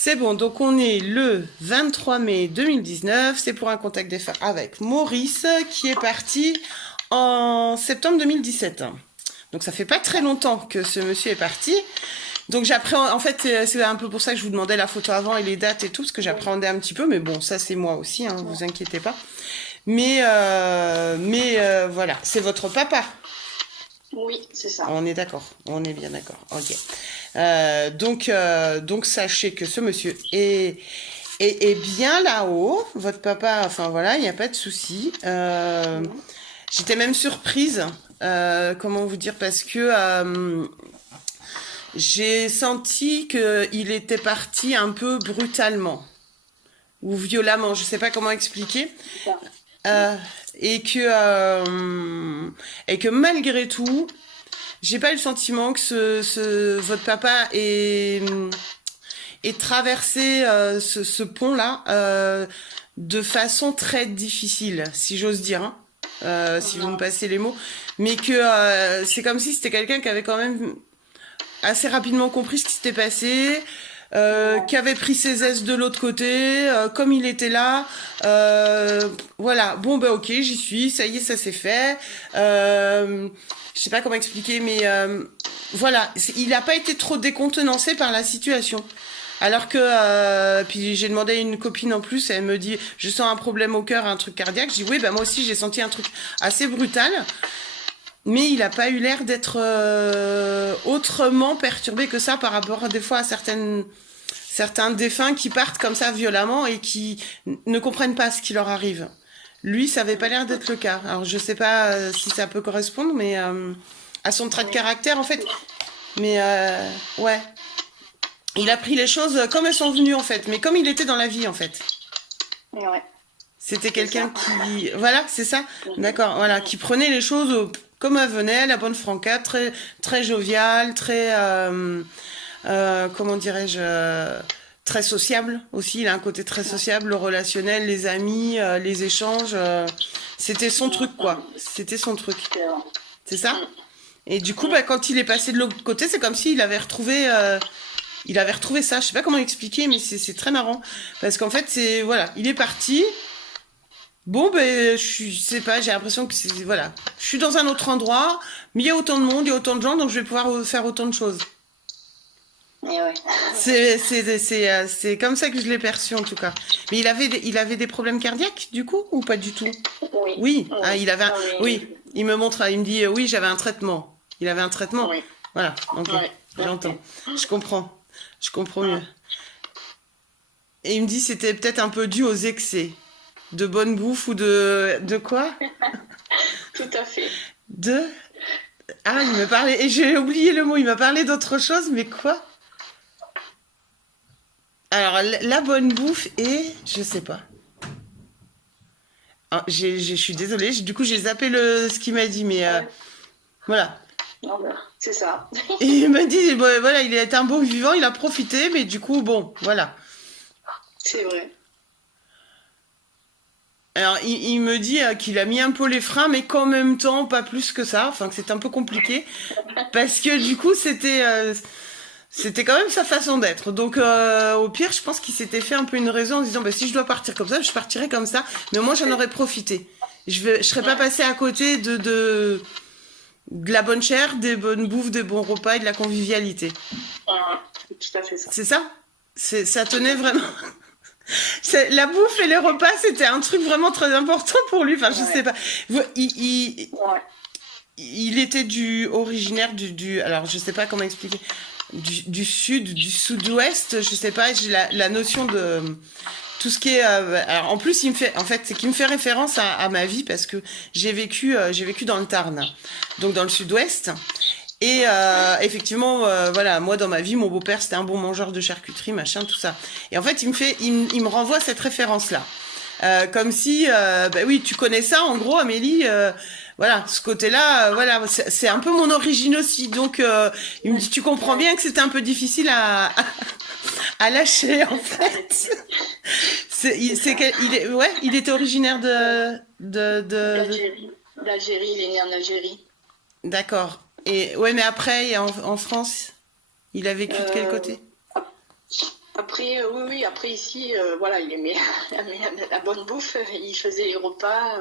C'est bon, donc on est le 23 mai 2019. C'est pour un contact des femmes avec Maurice qui est parti en septembre 2017. Donc ça fait pas très longtemps que ce monsieur est parti. Donc j'appréhende, en fait c'est un peu pour ça que je vous demandais la photo avant et les dates et tout, parce que j'appréhendais un petit peu, mais bon ça c'est moi aussi, hein, vous inquiétez pas. Voilà, c'est votre papa. Oui, c'est ça. On est d'accord, on est bien d'accord. Ok. Donc sachez que ce monsieur est bien là-haut. Votre papa, enfin voilà, il n'y a pas de souci. J'étais même surprise. Comment vous dire, parce que j'ai senti qu'il était parti un peu brutalement ou violemment. Je sais pas comment expliquer. C'est ça. Euh, et que malgré tout, j'ai pas eu le sentiment que votre papa ait traversé ce pont-là de façon très difficile, si j'ose dire, hein, si vous me passez les mots, mais que c'est comme si c'était quelqu'un qui avait quand même assez rapidement compris ce qui s'était passé, qui avait pris ses aises de l'autre côté, comme il était là, voilà, bon bah ok, j'y suis, ça y est, ça s'est fait. Je sais pas comment expliquer, mais voilà, il n'a pas été trop décontenancé par la situation. Alors que, puis j'ai demandé à une copine en plus, elle me dit, je sens un problème au cœur, un truc cardiaque. Je dis oui, bah moi aussi j'ai senti un truc assez brutal. Mais il n'a pas eu l'air d'être autrement perturbé que ça par rapport des fois à certains défunts qui partent comme ça violemment et qui ne comprennent pas ce qui leur arrive. Lui, ça n'avait pas l'air d'être le cas. Alors je sais pas si ça peut correspondre, mais à son trait de caractère en fait. Mais ouais, il a pris les choses comme elles sont venues en fait, mais comme il était dans la vie en fait. Ouais, C'était c'est quelqu'un ça. qui, voilà, c'est ça, d'accord, voilà, qui prenait les choses comme elles venaient, la bonne franca, très, très joviale, très, comment dirais-je, très sociable aussi. Il a un côté très sociable, le relationnel, les amis, les échanges. C'était son truc, quoi. C'était son truc. C'est vrai. C'est ça? Et du coup, bah, quand il est passé de l'autre côté, c'est comme s'il avait retrouvé. Il avait retrouvé ça. Je sais pas comment expliquer, mais c'est très marrant parce qu'en fait, c'est voilà, il est parti. Bon, ben, sais pas, j'ai l'impression que c'est, voilà, je suis dans un autre endroit, mais il y a autant de monde, il y a autant de gens, donc je vais pouvoir faire autant de choses. Et ouais. C'est comme ça que je l'ai perçu en tout cas. Mais il avait des problèmes cardiaques du coup ou pas du tout? Oui, Oui, ah, oui. il avait, Ah oui, oui, il me montre, il me dit, oui, j'avais un traitement. Il avait un traitement. oui. Voilà, ok, Oui, j'entends, ok. je comprends mieux. Ah, Et il me dit, c'était peut-être un peu dû aux excès de bonne bouffe ou de quoi? tout à fait. De Ah, il me parlait, et j'ai oublié le mot, il m'a parlé d'autre chose, mais quoi? Alors, la bonne bouffe et je sais pas. Ah, je suis désolée, du coup j'ai zappé ce qu'il m'a dit, mais Ouais. voilà. Non, ben, c'est ça. Et il m'a dit, bon, voilà, il est un beau vivant, il a profité, mais du coup, bon, voilà. C'est vrai. Alors, il me dit qu'il a mis un peu les freins, mais qu'en même temps, pas plus que ça, enfin que c'est un peu compliqué, parce que du coup, c'était quand même sa façon d'être. Donc, au pire, je pense qu'il s'était fait un peu une raison en se disant, bah, si je dois partir comme ça, je partirai comme ça. Mais moi, j'en aurais profité. Je serais pas Ouais. passée à côté de la bonne chair, des bonnes bouffes, des bons repas et de la convivialité. Ouais. C'est tout à fait ça. C'est ça? Ça Tout tenait à fait. vraiment. La bouffe et les repas, c'était un truc vraiment très important pour lui. Enfin, je sais Ouais. pas. Ouais. Il était originaire alors je sais pas comment expliquer, du sud, du sud-ouest, je sais pas, j'ai la notion de tout ce qui est, alors en plus en fait, c'est qu'il me fait référence à ma vie parce que j'ai vécu dans le Tarn, donc dans le sud-ouest. Et effectivement, voilà, moi dans ma vie, mon beau-père c'était un bon mangeur de charcuterie, machin, tout ça. Et en fait, il me renvoie cette référence-là. Comme si, bah oui, tu connais ça, en gros, Amélie. Voilà, ce côté-là, voilà, c'est un peu mon origine aussi. Donc, il me dit, tu comprends Ouais. bien que c'était un peu difficile à lâcher, en fait. C'est ça. Ouais, il était originaire D'Algérie. D'Algérie, il est né en Algérie. d'accord. Et ouais, mais après, en France, il a vécu de quel Euh, côté? Après, oui, après ici, voilà, il aimait la bonne bouffe, il faisait les repas,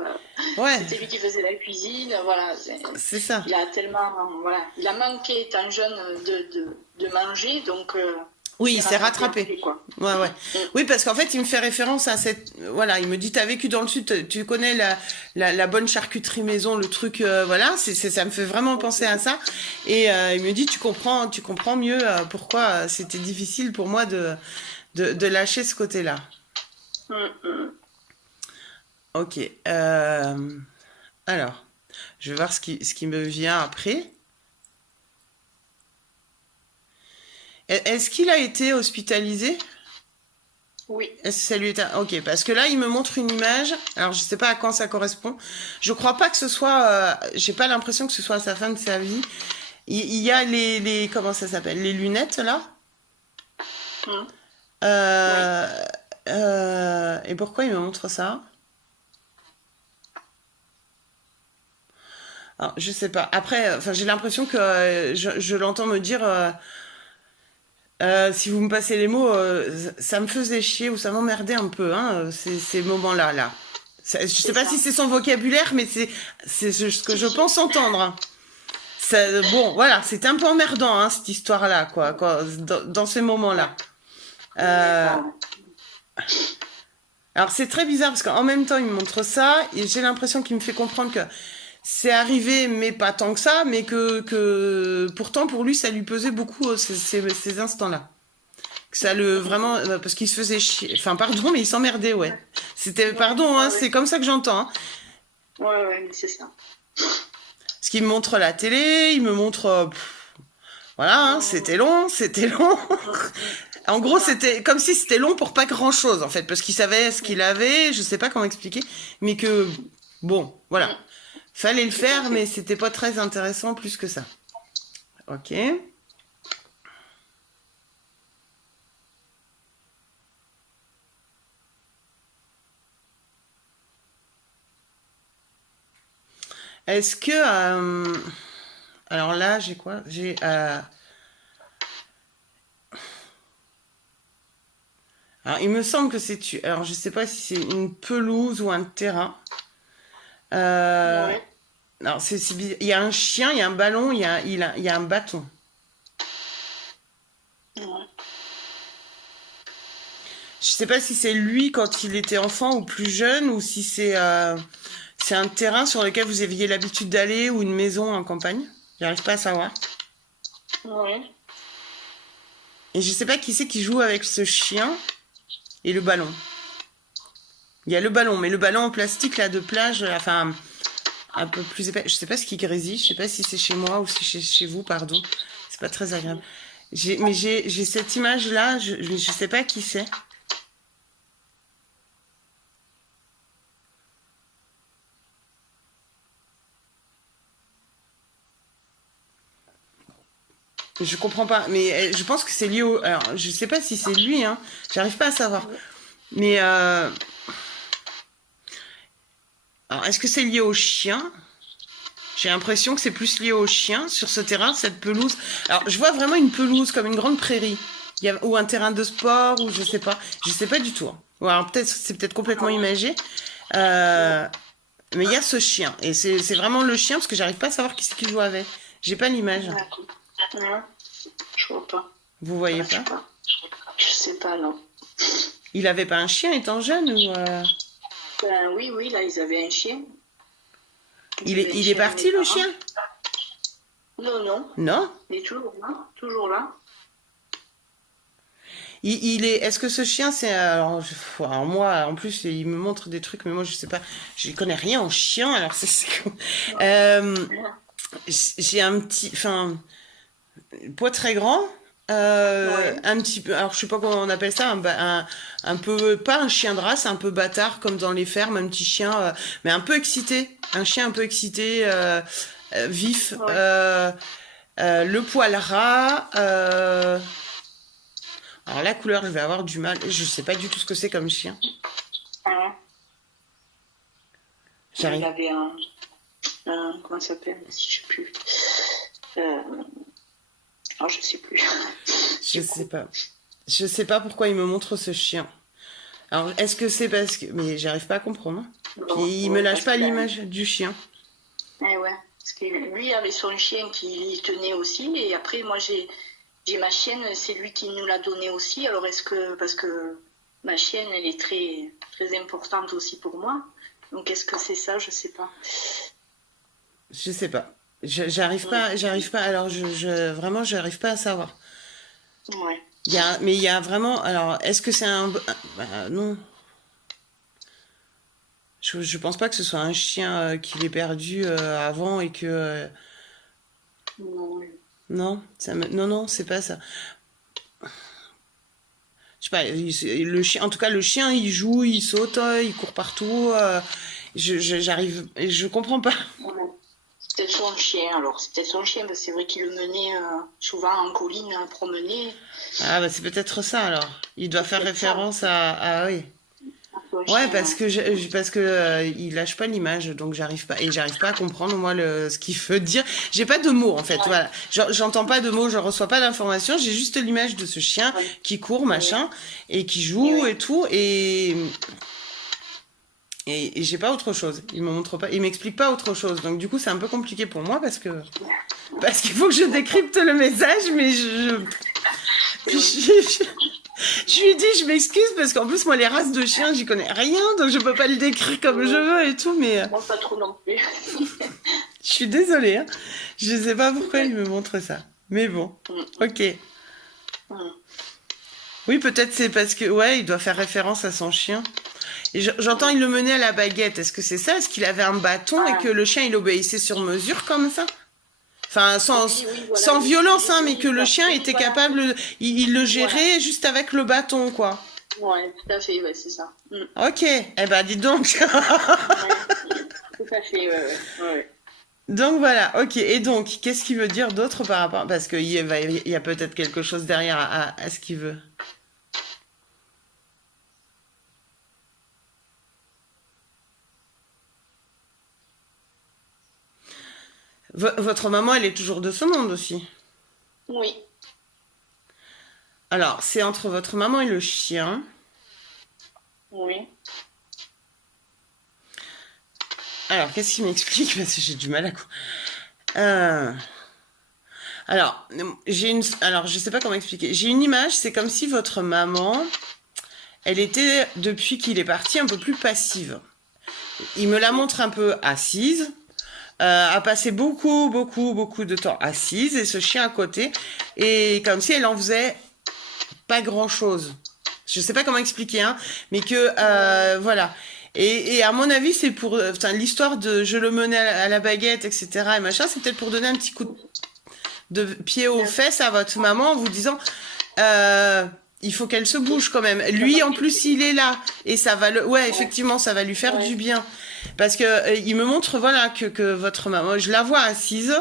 Ouais, c'était lui qui faisait la cuisine, voilà. c'est ça. Il a tellement, voilà, il a manqué étant jeune de manger, donc Oui, il il s'est s'est rattrapé rattrapé. après, quoi. Ouais, ouais. Mm. Oui, parce qu'en fait, il me fait référence à cette... Voilà, il me dit, t'as vécu dans le sud, tu connais la bonne charcuterie maison, le truc... voilà, ça me fait vraiment penser à ça. Et il me dit, tu comprends mieux pourquoi c'était difficile pour moi de lâcher ce côté-là. Mm, mm. Ok. Alors, je vais voir ce qui me vient après. Est-ce qu'il a été hospitalisé? Oui. Est-ce que ça lui est... Ok, parce que là, il me montre une image. Alors, je sais pas à quand ça correspond. Je crois pas que ce soit... j'ai pas l'impression que ce soit à sa fin de sa vie. Il y a les... Comment ça s'appelle? Les lunettes, là. Mm. Oui. Euh, et pourquoi il me montre ça? Alors, je sais pas. Après, enfin, j'ai l'impression que je l'entends me dire... si vous me passez les mots, ça me faisait chier ou ça m'emmerdait un peu, hein, ces moments-là, là. Je sais C'est pas ça. si c'est son vocabulaire, mais c'est ce que Si, je si. pense entendre, hein. Bon, voilà, c'est un peu emmerdant, hein, cette histoire-là, quoi, dans ces Ouais. moments-là. Il n'aimait Euh, pas. alors c'est très bizarre parce qu'en même temps il me montre ça et j'ai l'impression qu'il me fait comprendre que c'est arrivé, mais pas tant que ça, mais que pourtant pour lui ça lui pesait beaucoup ces instants-là. Que ça le vraiment parce qu'il se faisait chier. Enfin pardon, mais il s'emmerdait, ouais. Ouais, C'était ouais, pardon, hein, ouais, c'est ouais. comme ça que j'entends. Hein. Ouais, mais c'est ça. Parce qu'il me montre la télé, il me montre voilà, hein, Mm, c'était long, c'était long. mm, mm. En C'est gros, ça. c'était comme si c'était long pour pas grand-chose en fait, parce qu'il savait ce qu'il Mm, avait, je sais pas comment expliquer, mais que bon, voilà, mm. fallait le Tout à faire, mais fait. c'était pas très intéressant plus que ça. Ok. Est-ce que alors là, j'ai quoi? J'ai alors il me semble que alors je sais pas si c'est une pelouse ou un terrain. Euh, Ouais. non, il y a un chien, il y a un ballon, il y a un bâton. Ouais. Je sais pas si c'est lui quand il était enfant ou plus jeune ou si c'est un terrain sur lequel vous aviez l'habitude d'aller ou une maison en campagne. J'arrive pas à savoir. Ouais. Et je sais pas qui c'est qui joue avec ce chien et le ballon. Il y a le ballon, mais le ballon en plastique là de plage, enfin un peu plus épais. Je sais pas ce qui grésille. Je sais pas si c'est chez moi ou si c'est chez vous, pardon. C'est pas très agréable. Mais j'ai cette image là. Je sais pas qui c'est. Je comprends pas, mais je pense que c'est lié au. Alors, je sais pas si c'est lui, hein. J'arrive pas à savoir. Mais alors, est-ce que c'est lié au chien? J'ai l'impression que c'est plus lié au chien sur ce terrain, cette pelouse. Alors, je vois vraiment une pelouse comme une grande prairie. Ou un terrain de sport, ou je sais pas. Je sais pas du tout. Hein. Ou alors peut-être c'est peut-être complètement imagé. Ouais. Euh, mais il y a ce chien. Et c'est vraiment le chien parce que j'arrive pas à savoir qui c'est qui joue avec. J'ai pas l'image. D'accord. Ouais. Je vois pas. Vous voyez Je sais pas? pas. Je sais pas, non. Il avait pas un chien étant jeune ou Ben oui, oui, là, ils avaient un chien. Ils il avaient un est chien, mes parti le parents. chien? Non, non. Non? Il est toujours là. Toujours là. Il est. Est-ce que ce chien, c'est alors, moi, en plus, il me montre des trucs, mais moi, je sais pas. Je connais rien en chien, alors euh, Ouais. j'ai un petit, enfin, pas très grand. Ouais. Un petit peu. Alors, je sais pas comment on appelle ça. Un peu, pas un chien de race, un peu bâtard comme dans les fermes, un petit chien, mais un peu excité. Un chien un peu excité, vif. Ouais. Le poil ras. Alors la couleur, je vais avoir du mal. Je sais pas du tout ce que c'est comme chien. Ouais. Il J'arrive. avait comment ça s'appelle? Je sais plus. Oh, je sais plus. Je Du sais coup. pas. Je sais pas pourquoi il me montre ce chien. Alors, est-ce que c'est parce que... Mais j'arrive pas à comprendre, hein. Puis Non, il me ouais, lâche parce pas qu'il a... l'image du chien. Eh ouais, parce que lui avait son chien qui y tenait aussi, et après moi j'ai ma chienne, c'est lui qui nous l'a donnée aussi. Alors est-ce que parce que ma chienne elle est très très importante aussi pour moi, donc est-ce que c'est ça? Je sais pas. Je sais pas. Mm. J'arrive pas. Alors, vraiment, j'arrive pas à savoir. Ouais. Mais il y a vraiment. Alors, est-ce que c'est bah, non. Je pense pas que ce soit un chien qu'il ait perdu avant et que. Non. Non, non, non, c'est pas ça. Je sais pas. Le chien, en tout cas, le chien, il joue, il saute, il court partout. J'arrive. Je comprends pas. Ouais. C'est peut-être son chien alors, c'est peut-être son chien, parce que c'est vrai qu'il le menait souvent en colline promener. Ah, bah, c'est peut-être ça alors. Il doit C'est faire peut-être ça, référence à oui. son Ouais, chien. parce que il lâche pas l'image, donc j'arrive pas à comprendre moi ce qu'il veut dire. J'ai pas de mots en fait, Ouais. voilà. J'entends pas de mots, je reçois pas d'informations, j'ai juste l'image de ce chien Ouais. qui court Ouais. machin et qui Et joue ouais. et tout et j'ai pas autre chose. Il me montre pas, il m'explique pas autre chose. Donc du coup, c'est un peu compliqué pour moi parce qu'il faut que je D'accord. décrypte le message, mais puis Oui. je lui dis, je m'excuse parce qu'en plus, moi, les races de chiens, j'y connais rien, donc je peux pas le décrire comme je Ouais. veux et tout, mais Moi pas trop non plus. je suis désolée, hein. Je sais pas pourquoi il Ouais. me montre ça. Mais bon, Mm, ok. mm. Oui, peut-être c'est parce que, ouais, il doit faire référence à son chien. Et j'entends, il le menait à la baguette. Est-ce que c'est ça? Est-ce qu'il avait un bâton et que Ah, le chien, il obéissait sur mesure comme ça? Enfin, oui, oui, voilà, sans violence, hein, mais que oui, le chien oui, était voilà, capable, il le voilà, gérait juste avec le bâton, quoi. ouais, tout à fait, ouais, c'est ça. Mm. Ok, eh ben, dis donc. Ouais, tout à fait, ouais, ouais, ouais. Donc voilà, ok. Et donc, qu'est-ce qu'il veut dire d'autre par rapport... Parce qu'il y a peut-être quelque chose derrière à ce qu'il veut. Votre maman, elle est toujours de ce monde aussi. Oui, Alors, c'est entre votre maman et le chien. oui. Alors, qu'est-ce qu'il m'explique? Parce que j'ai du mal à... Euh, Alors, alors, je sais pas comment expliquer. J'ai une image, c'est comme si votre maman, elle était, depuis qu'il est parti, un peu plus passive. Il me la montre un peu assise, a passé beaucoup, beaucoup, beaucoup de temps assise, et ce chien à côté, et comme si elle en faisait pas grand-chose. Je sais pas comment expliquer, hein, mais que, voilà. Et à mon avis, c'est pour, enfin, l'histoire de je le menais à la baguette, etc. et machin, c'est peut-être pour donner un petit coup de pied aux fesses à votre maman en vous disant, euh, il faut qu'elle se bouge quand même. Ça Lui, va en plus plus, vite. il est là. Et ça va ouais, Ouais, effectivement, ça va lui faire du ouais, bien. Parce que, il me montre, voilà, que votre maman, je la vois assise,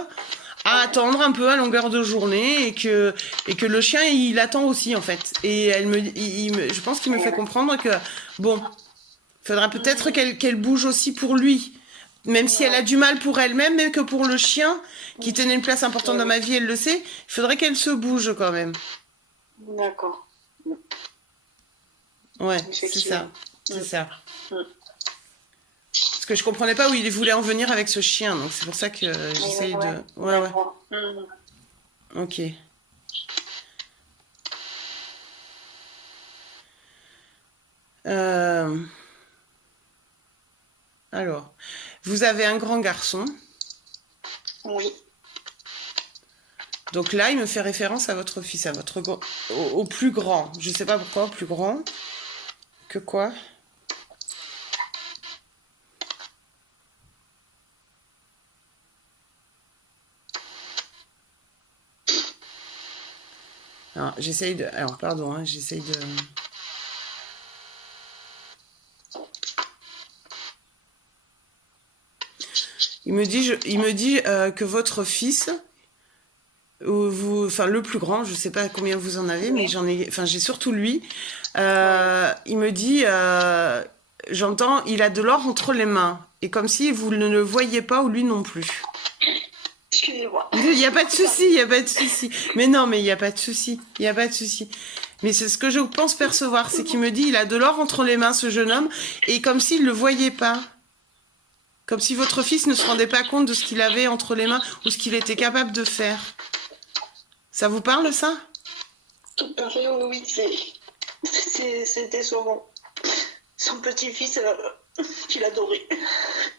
à ouais, attendre un peu à longueur de journée et que le chien, il attend aussi, en fait. Et je pense qu'il me fait ouais. comprendre que, bon, faudra peut-être Mhm. qu'elle bouge aussi pour lui. Même si elle a Ouais, du mal pour elle-même, mais que pour le chien, qui tenait une place importante ouais, dans ouais. ma vie, elle le sait, il faudrait qu'elle se bouge quand même. D'accord. Ouais, c'est ça. Effectivement. C'est Mm, ça. mm. Parce que je comprenais pas où il voulait en venir avec ce chien, donc c'est pour ça que Ouais, j'essaye de... ouais, Ouais, ouais. d'accord. Mhm. Ok. Euh, Alors, vous avez un grand garçon. Oui, Donc là, il me fait référence à votre fils, au plus grand. Je sais pas pourquoi, au plus grand. Que quoi? Alors, j'essaye de... Alors, pardon, hein, j'essaye de... Il me dit que votre fils, enfin le plus grand, je sais pas combien vous en avez, mais oui, enfin j'ai surtout lui. oui. Il me dit, j'entends, il a de l'or entre les mains, et comme si vous ne le voyiez pas ou lui non plus. Excusez-moi. Il y a pas de souci, il y a pas de souci. Mais non, mais il y a pas de souci, il y a pas de souci. Mais c'est ce que je pense percevoir, c'est qu'il me dit, il a de l'or entre les mains, ce jeune homme, et comme s'il ne le voyait pas. Comme si votre fils ne se rendait pas compte de ce qu'il avait entre les mains ou ce qu'il était capable de faire. Ça vous parle, ça? Tout à fait, oui, c'est décevant. Son petit-fils, qu'il adorait.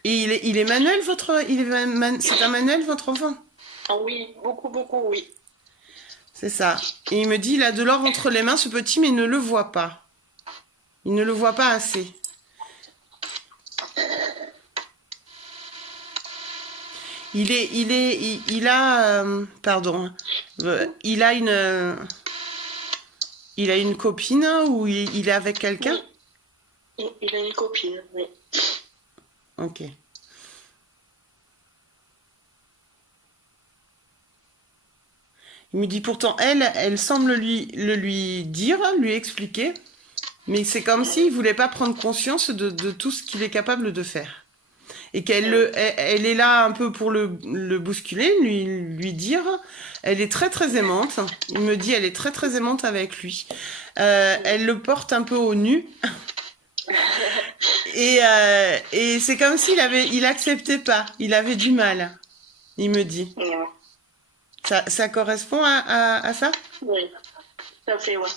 Et il est Manuel, c'est un Manuel, votre enfant? Ah oui, beaucoup, beaucoup, oui. C'est ça. Et il me dit, il a de l'or entre les mains, ce petit, mais il ne le voit pas. Il ne le voit pas assez. Il a une copine ou il est avec quelqu'un? Oui. Il a une copine, oui. Ok. Il me dit pourtant, elle semble lui dire, lui expliquer, mais c'est comme s'il voulait pas prendre conscience de tout ce qu'il est capable de faire. Et elle est là un peu pour le bousculer, lui dire. Elle est très très aimante. Il me dit, elle est très très aimante avec lui. Elle le porte un peu au nu. Et c'est comme il acceptait pas. Il avait du mal. Il me dit. Ça correspond à ça? Oui, ça fait, ouais.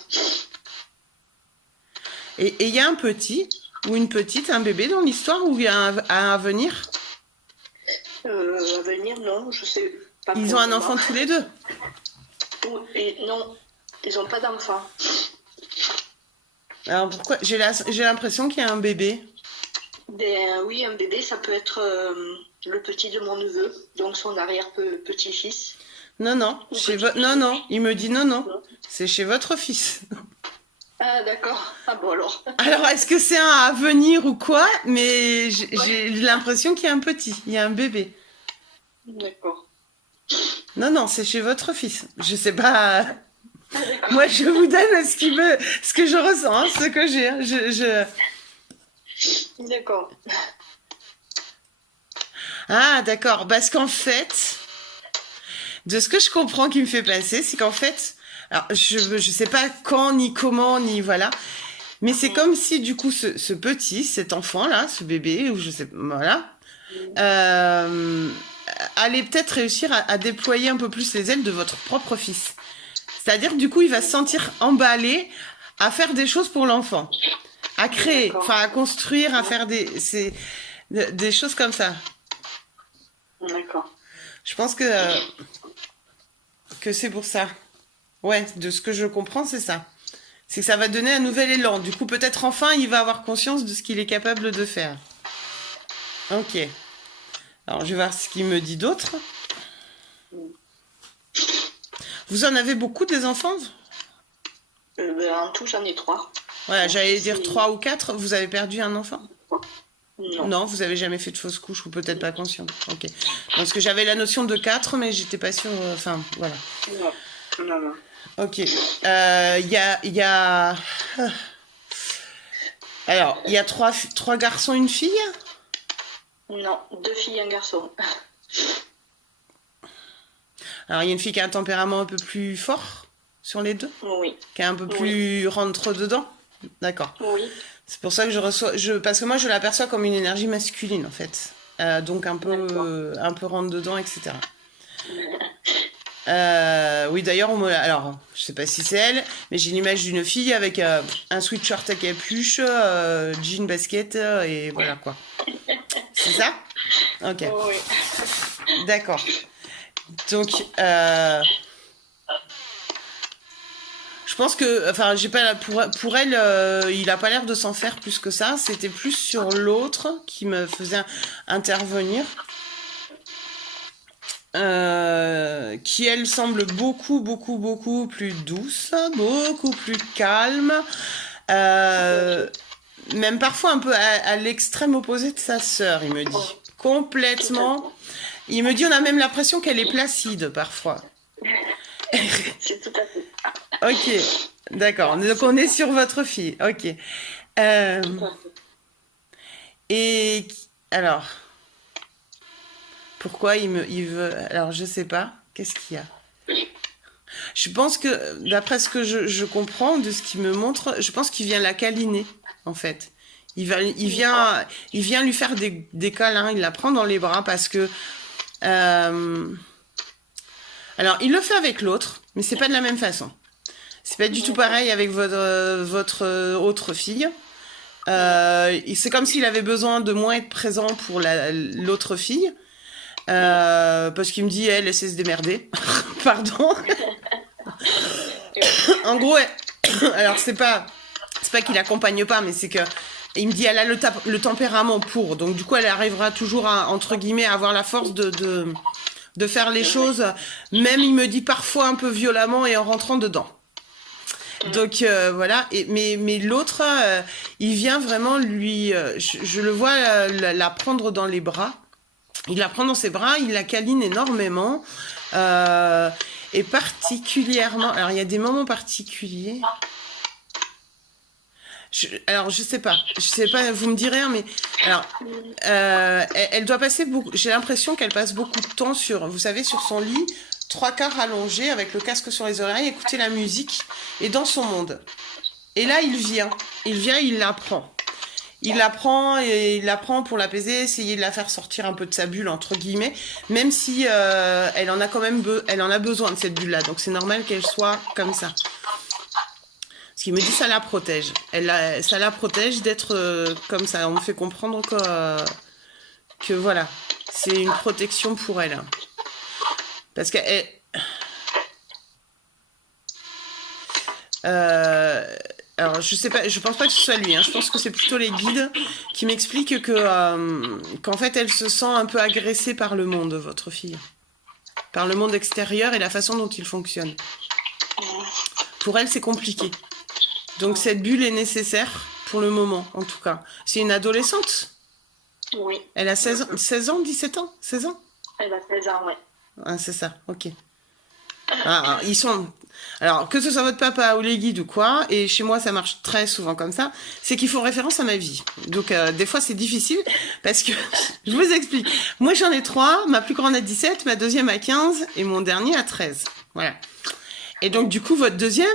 Et il y a un petit ou une petite, un bébé dans l'histoire ou il y a un avenir? À venir, non, je sais pas. Ils ont un enfant tous les deux? Non, ils n'ont pas d'enfant. Alors pourquoi? J'ai l'impression qu'il y a un bébé. Oui, un bébé, ça peut être le petit de mon neveu, donc son arrière-petit-fils. Non, non, non, il me dit non, c'est chez votre fils. Ah, d'accord. Ah bon, alors. Alors, est-ce que c'est un avenir ou quoi? Mais j'ai l'impression qu'il y a un petit, il y a un bébé. D'accord. Non, c'est chez votre fils. Je sais pas. Moi, je vous donne ce que je ressens, hein, ce que j'ai. D'accord. Ah, d'accord. Parce qu'en fait, de ce que je comprends qui me fait passer, c'est qu'en fait, alors je sais pas quand, ni comment, ni voilà, mais c'est comme si du coup cet enfant-là, ce bébé, ou je sais, voilà, allait peut-être réussir à déployer un peu plus les ailes de votre propre fils. C'est-à-dire que du coup, il va se sentir emballé à faire des choses pour l'enfant, à créer, enfin à construire, à faire des choses comme ça. D'accord. Je pense que c'est pour ça. Ouais, de ce que je comprends, c'est ça. C'est que ça va donner un nouvel élan. Du coup, peut-être enfin, il va avoir conscience de ce qu'il est capable de faire. Ok. Alors, je vais voir ce qu'il me dit d'autre. Vous en avez beaucoup des enfants? En tout, j'en ai 3. Voilà, j'allais dire 3 ou 4. Vous avez perdu un enfant? Non. Non, vous avez jamais fait de fausse couche ou peut-être pas conscient. Ok. Parce que j'avais la notion de 4, mais j'étais pas sûre. Enfin, voilà. Non. Ok. Il y a... Alors, il y a 3 garçons, une fille? Non, 2 filles et un garçon. Alors, il y a une fille qui a un tempérament un peu plus fort sur les deux? Oui. Qui est un peu plus rentre dedans? D'accord. Oui. C'est pour ça que parce que moi, je l'aperçois comme une énergie masculine, en fait. Donc, un peu rentre dedans, etc. Oui, d'ailleurs, alors, je sais pas si c'est elle, mais j'ai une image d'une fille avec un sweatshirt à capuche, jean basket, et voilà quoi. C'est ça? Ok. Oui. D'accord. Donc, je pense que, enfin, j'ai pas pour elle, il a pas l'air de s'en faire plus que ça. C'était plus sur l'autre qui me faisait intervenir. Qui elle semble beaucoup plus douce, beaucoup plus calme, même parfois un peu à l'extrême opposé de sa sœur, il me dit. Complètement. Il me dit on a même l'impression qu'elle est placide parfois. C'est tout à fait. Ok, d'accord. Donc on est sur votre fille. Ok. Et alors. Pourquoi il veut... Alors, je sais pas. Qu'est-ce qu'il y a? Je pense que, d'après ce que je comprends de ce qu'il me montre, je pense qu'il vient la câliner, en fait. Il vient lui faire des câlins, il la prend dans les bras parce que... alors, il le fait avec l'autre, mais c'est pas de la même façon. C'est pas du tout pareil avec votre autre fille. C'est comme s'il avait besoin de moins être présent pour l'autre fille. Parce qu'il me dit, elle essaie de se démerder. Pardon. En gros, alors c'est pas qu'il accompagne pas, mais c'est que il me dit, elle a le tempérament pour. Donc du coup, elle arrivera toujours à, entre guillemets, à avoir la force de faire les choses. Même, il me dit parfois un peu violemment et en rentrant dedans. Donc voilà, mais l'autre, il vient vraiment lui, je le vois la prendre dans les bras. Il la prend dans ses bras, il la câline énormément, et particulièrement. Alors il y a des moments particuliers. Alors je sais pas, vous me direz, hein, mais alors elle doit passer beaucoup. J'ai l'impression qu'elle passe beaucoup de temps sur, vous savez, sur son lit. 3/4 allongé avec le casque sur les oreilles, écouter la musique et dans son monde. Et là, il l'apprend. Il l'apprend pour l'apaiser, essayer de la faire sortir un peu de sa bulle, entre guillemets, même si elle en a quand même elle en a besoin de cette bulle-là. Donc c'est normal qu'elle soit comme ça. Ce qui me dit, ça la protège. Ça la protège d'être comme ça. On me fait comprendre que voilà, c'est une protection pour elle. Parce que alors je sais pas, je pense pas que ce soit lui, hein. Je pense que c'est plutôt les guides qui m'expliquent qu'en fait elle se sent un peu agressée par le monde, votre fille, par le monde extérieur et la façon dont il fonctionne. Pour elle, c'est compliqué. Donc cette bulle est nécessaire pour le moment, en tout cas. C'est une adolescente. Oui. Elle a 16 ans, 17 ans, 16 ans. Elle a 16 ans, ouais. Ah, c'est ça, ok. Ah, ils sont... Alors, que ce soit votre papa ou les guides ou quoi, et chez moi ça marche très souvent comme ça, c'est qu'ils font référence à ma vie. Donc des fois c'est difficile, parce que, je vous explique, moi j'en ai 3, ma plus grande a 17, ma deuxième a 15, et mon dernier a 13. Voilà. Et donc du coup votre deuxième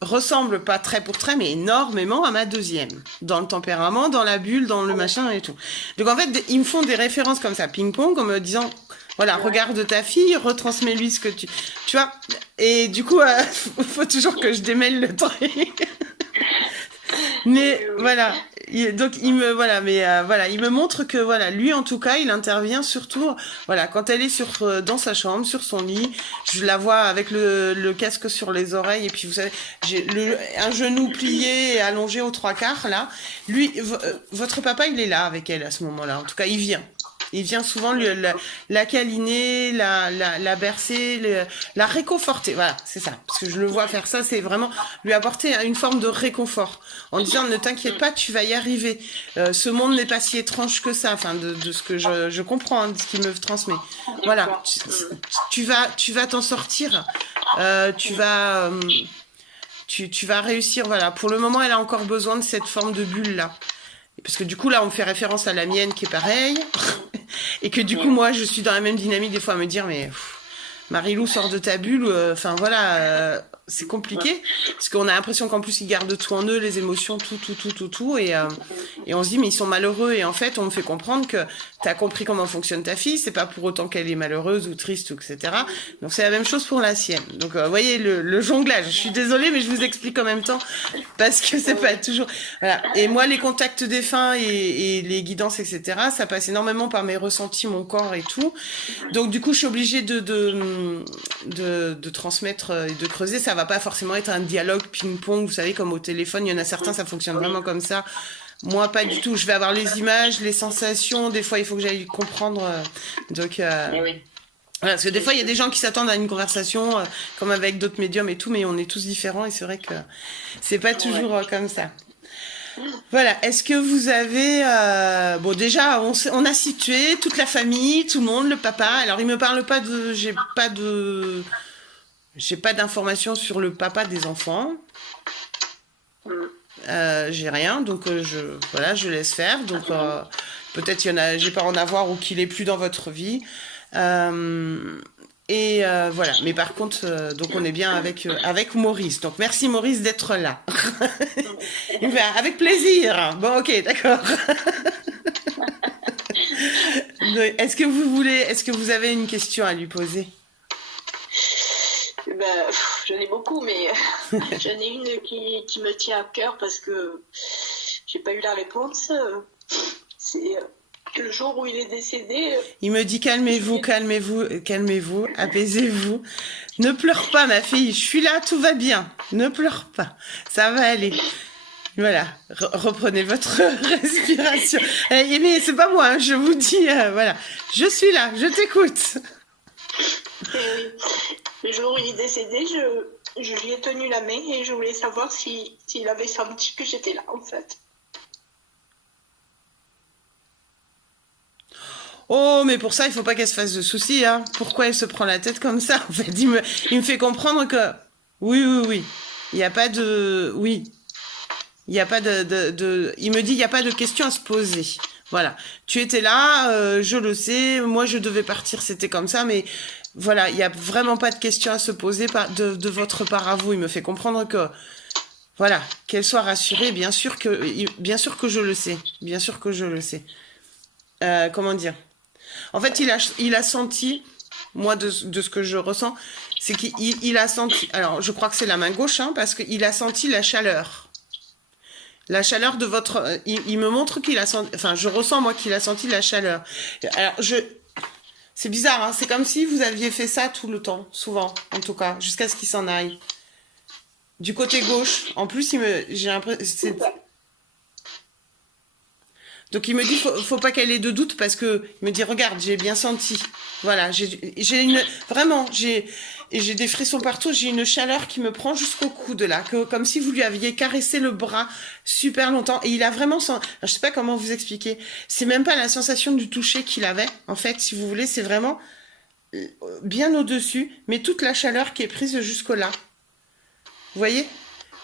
ressemble pas trait pour trait, mais énormément à ma deuxième. Dans le tempérament, dans la bulle, dans le machin et tout. Donc en fait, ils me font des références comme ça, ping-pong, en me disant... Voilà, regarde ta fille, retransmets-lui ce que tu vois. Et du coup, faut toujours que je démêle le truc. Mais voilà, donc il me montre que voilà, lui en tout cas, il intervient surtout, voilà, quand elle est dans sa chambre, sur son lit, je la vois avec le casque sur les oreilles et puis vous savez, j'ai un genou plié et allongé aux 3/4 là. Lui, votre papa, il est là avec elle à ce moment-là. En tout cas, il vient. Il vient souvent la câliner, la bercer, la réconforter. Voilà, c'est ça. Parce que je le vois faire ça, c'est vraiment lui apporter une forme de réconfort. En disant, ne t'inquiète pas, tu vas y arriver. Ce monde n'est pas si étrange que ça. Enfin, de ce que je comprends, hein, de ce qu'il me transmet. Voilà. Tu vas t'en sortir. Tu vas réussir. Voilà. Pour le moment, elle a encore besoin de cette forme de bulle-là. Parce que du coup, là, on me fait référence à la mienne qui est pareille. Et que du coup, moi, je suis dans la même dynamique des fois à me dire, mais Marilou, sort de ta bulle. Enfin, voilà, c'est compliqué. Parce qu'on a l'impression qu'en plus, ils gardent tout en eux, les émotions, tout. Et on se dit, mais ils sont malheureux. Et en fait, on me fait comprendre que t'as compris comment fonctionne ta fille. C'est pas pour autant qu'elle est malheureuse ou triste, ou etc. Donc, c'est la même chose pour la sienne. Donc, vous voyez, le jonglage. Je suis désolée, mais je vous explique en même temps. Parce que c'est pas toujours... Voilà. Et moi, les contacts défunts et les guidances, etc., ça passe énormément par mes ressentis, mon corps et tout. Donc, du coup, je suis obligée de transmettre et de creuser. Ça va pas forcément être un dialogue ping-pong, vous savez, comme au téléphone. Il y en a certains, ça fonctionne vraiment comme ça. Moi, pas du tout. Je vais avoir les images, les sensations. Des fois, il faut que j'aille comprendre. Donc, voilà, parce que des fois, il y a des gens qui s'attendent à une conversation, comme avec d'autres médiums et tout, mais on est tous différents et c'est vrai que c'est pas toujours comme ça. Voilà. Est-ce que vous avez... bon, déjà, on a situé toute la famille, tout le monde, le papa. Alors, il me parle pas de... J'ai pas d'informations sur le papa des enfants. J'ai rien, donc je laisse faire. Donc peut-être j'ai pas en avoir ou qu'il est plus dans votre vie. Et voilà. Mais par contre, donc on est bien avec Maurice. Donc merci Maurice d'être là. Il me fait avec plaisir. Bon, ok, d'accord. Est-ce que vous avez une question à lui poser? Ben, j'en ai beaucoup, mais j'en ai une qui me tient à cœur parce que j'ai pas eu la réponse. C'est le jour où il est décédé. Il me dit calmez-vous, calmez-vous, calmez-vous, apaisez-vous. Ne pleure pas, ma fille. Je suis là, tout va bien. Ne pleure pas. Ça va aller. Voilà, reprenez votre respiration. Mais c'est pas moi, hein, je vous dis, voilà, je suis là, je t'écoute. Et oui. Le jour où il est décédé, je lui ai tenu la main et je voulais savoir s'il avait senti que j'étais là, en fait. Oh, mais pour ça, il faut pas qu'elle se fasse de soucis, hein. Pourquoi elle se prend la tête comme ça? En fait, il me fait comprendre que, oui, oui, oui, il n'y a pas de, oui. Il n'y a pas il me dit, il n'y a pas de question à se poser. Voilà. Tu étais là, je le sais, moi je devais partir, c'était comme ça, mais voilà, il n'y a vraiment pas de question à se poser de votre part à vous. Il me fait comprendre que, voilà, qu'elle soit rassurée, bien sûr que je le sais. Bien sûr que je le sais. Comment dire? En fait, il a senti, moi de ce que je ressens, c'est qu'il a senti, alors je crois que c'est la main gauche, hein, parce qu'il a senti la chaleur. La chaleur de votre... Il me montre qu'il a senti... Enfin, je ressens, moi, qu'il a senti la chaleur. Alors, c'est bizarre, hein, c'est comme si vous aviez fait ça tout le temps, souvent, en tout cas, jusqu'à ce qu'il s'en aille. Du côté gauche. En plus, j'ai l'impression... Donc, il me dit, faut pas qu'elle ait de doute, parce que... Il me dit, regarde, j'ai bien senti. Voilà, Vraiment, j'ai des frissons partout, j'ai une chaleur qui me prend jusqu'au coude là, comme si vous lui aviez caressé le bras super longtemps. Et il a vraiment je sais pas comment vous expliquer. C'est même pas la sensation du toucher qu'il avait, en fait, si vous voulez, c'est vraiment bien au-dessus, mais toute la chaleur qui est prise jusqu'au là. Vous voyez?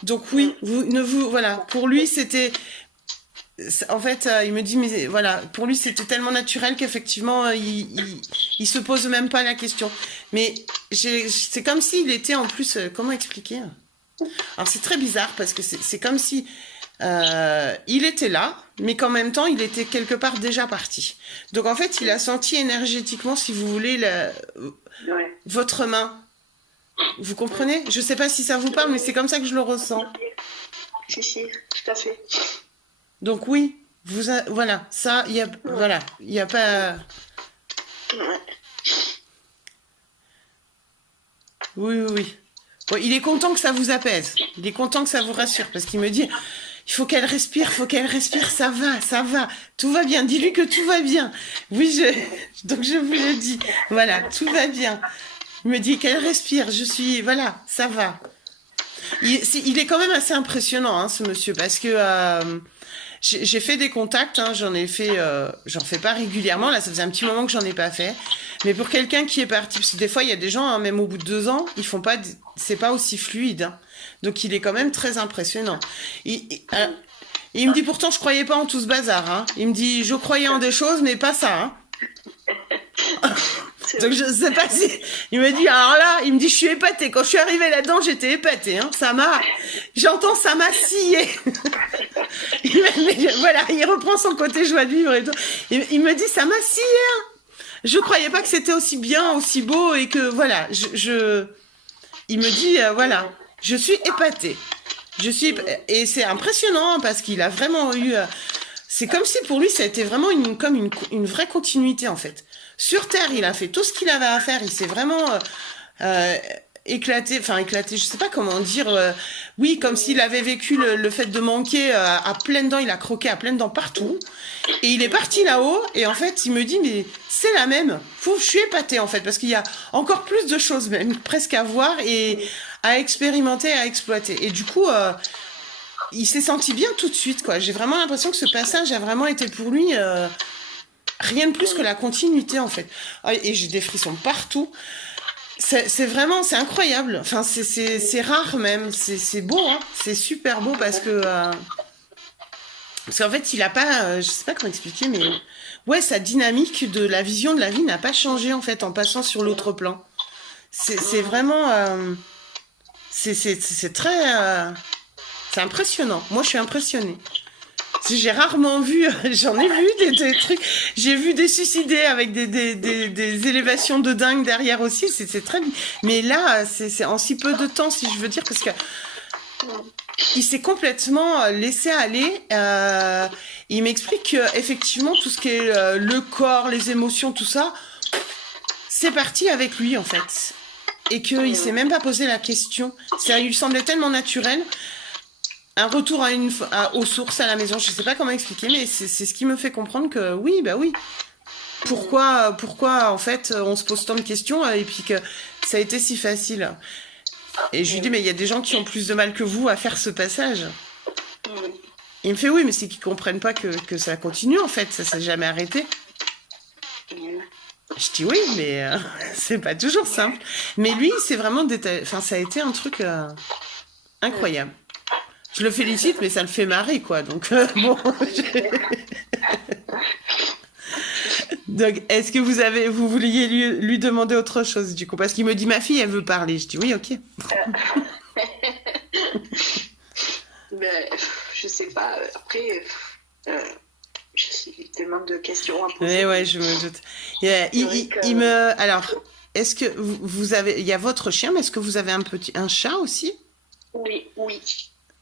Donc oui, voilà, pour lui c'était... En fait, il me dit, mais voilà, pour lui, c'était tellement naturel qu'effectivement, il se pose même pas la question. Mais c'est comme s'il était en plus, comment expliquer? Alors, c'est très bizarre parce que c'est comme si il était là, mais qu'en même temps, il était quelque part déjà parti. Donc, en fait, il a senti énergétiquement, si vous voulez, votre main. Vous comprenez? Je sais pas si ça vous parle, mais c'est comme ça que je le ressens. Si, tout à fait. Donc oui, voilà, ça, il y a pas... Oui, oui, oui. Bon, il est content que ça vous apaise. Il est content que ça vous rassure, parce qu'il me dit, il faut qu'elle respire, ça va, tout va bien. Dis-lui que tout va bien. Oui, donc je vous le dis. Voilà, tout va bien. Il me dit qu'elle respire, voilà, ça va. Il est quand même assez impressionnant, hein, ce monsieur, parce que... j'ai fait des contacts, hein, j'en fais pas régulièrement, là ça faisait un petit moment que j'en ai pas fait, mais pour quelqu'un qui est parti, parce que des fois il y a des gens, hein, même au bout de 2 ans, ils font pas, c'est pas aussi fluide, hein. Donc il est quand même très impressionnant. Il me dit pourtant je croyais pas en tout ce bazar, hein. Il me dit je croyais en des choses mais pas ça, hein. Donc je sais pas si... Il me dit, alors là, il me dit, je suis épatée. Quand je suis arrivée là-dedans, j'étais épatée. Hein. J'entends, ça m'a scié. Voilà, il reprend son côté joie de vivre et tout. Il me dit, ça m'a scié. Hein. Je croyais pas que c'était aussi bien, aussi beau et que, voilà, il me dit, voilà, je suis épatée. Et c'est impressionnant hein, parce qu'il a vraiment eu... c'est comme si pour lui, ça a été vraiment une vraie continuité, en fait. Sur Terre, il a fait tout ce qu'il avait à faire. Il s'est vraiment éclaté, je sais pas comment dire. Oui, comme s'il avait vécu le fait de manquer à pleines dents. Il a croqué à pleines dents partout. Et il est parti là-haut. Et en fait, il me dit, mais c'est la même. Je suis épatée, en fait, parce qu'il y a encore plus de choses, même, presque à voir et à expérimenter, à exploiter. Et du coup... il s'est senti bien tout de suite, quoi. J'ai vraiment l'impression que ce passage a vraiment été pour lui rien de plus que la continuité, en fait. Et j'ai des frissons partout. C'est vraiment, c'est incroyable. Enfin, c'est rare même. C'est beau, hein. C'est super beau parce qu'en fait, il a pas, je sais pas comment expliquer, mais ouais, sa dynamique de la vision de la vie n'a pas changé en fait en passant sur l'autre plan. C'est vraiment... c'est très... c'est impressionnant. Moi, je suis impressionnée. J'ai rarement vu, j'en ai vu des trucs, j'ai vu des suicidés avec des élévations de dingue derrière aussi, c'est très bien. Mais là, c'est en si peu de temps, si je veux dire, parce que il s'est complètement laissé aller. Il m'explique que effectivement tout ce qui est le corps, les émotions, tout ça, c'est parti avec lui en fait, et qu'il s'est même pas posé la question. Ça lui semblait tellement naturel. Un retour aux sources à la maison, je sais pas comment expliquer, mais c'est ce qui me fait comprendre que oui, bah oui. Pourquoi en fait on se pose tant de questions et puis que ça a été si facile. Et je lui dis mais il y a des gens qui ont plus de mal que vous à faire ce passage. Il me fait oui, mais c'est qu'ils comprennent pas que ça continue en fait, ça s'est jamais arrêté. Je dis oui, mais c'est pas toujours simple. Mais lui, c'est vraiment enfin ça a été un truc incroyable. Je le félicite, mais ça le fait marrer, quoi. Donc, bon. Donc, est-ce que vous vouliez lui demander autre chose, du coup? Parce qu'il me dit, ma fille, elle veut parler. Je dis, oui, ok. Ben, je sais pas. Après, j'ai tellement de questions à poser. Mais ouais, je me doute. Alors, est-ce que vous avez... Il y a votre chien, mais est-ce que vous avez un chat aussi? Oui.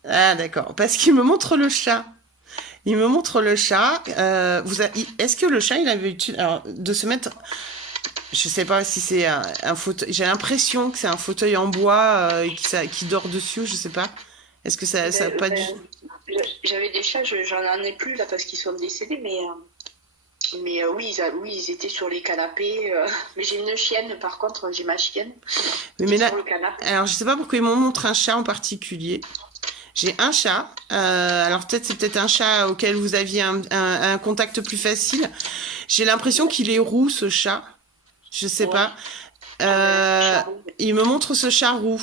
Ah, d'accord. Parce qu'il me montre le chat. Il me montre le chat. Est-ce que le chat, il avait l'habitude de se mettre... Je sais pas si c'est un fauteuil... J'ai l'impression que c'est un fauteuil en bois qui dort dessus, je sais pas. Est-ce que ça a pas du... J'avais des chats, j'en ai plus là parce qu'ils sont décédés, mais oui, ils étaient sur les canapés. Mais j'ai une chienne, par contre, j'ai ma chienne mais là, sur le canapé. alors, je sais pas pourquoi ils m'ont montré un chat en particulier. J'ai un chat. Alors c'est peut-être un chat auquel vous aviez un contact plus facile. J'ai l'impression qu'il est roux, ce chat. Je sais pas. Il me montre ce chat roux.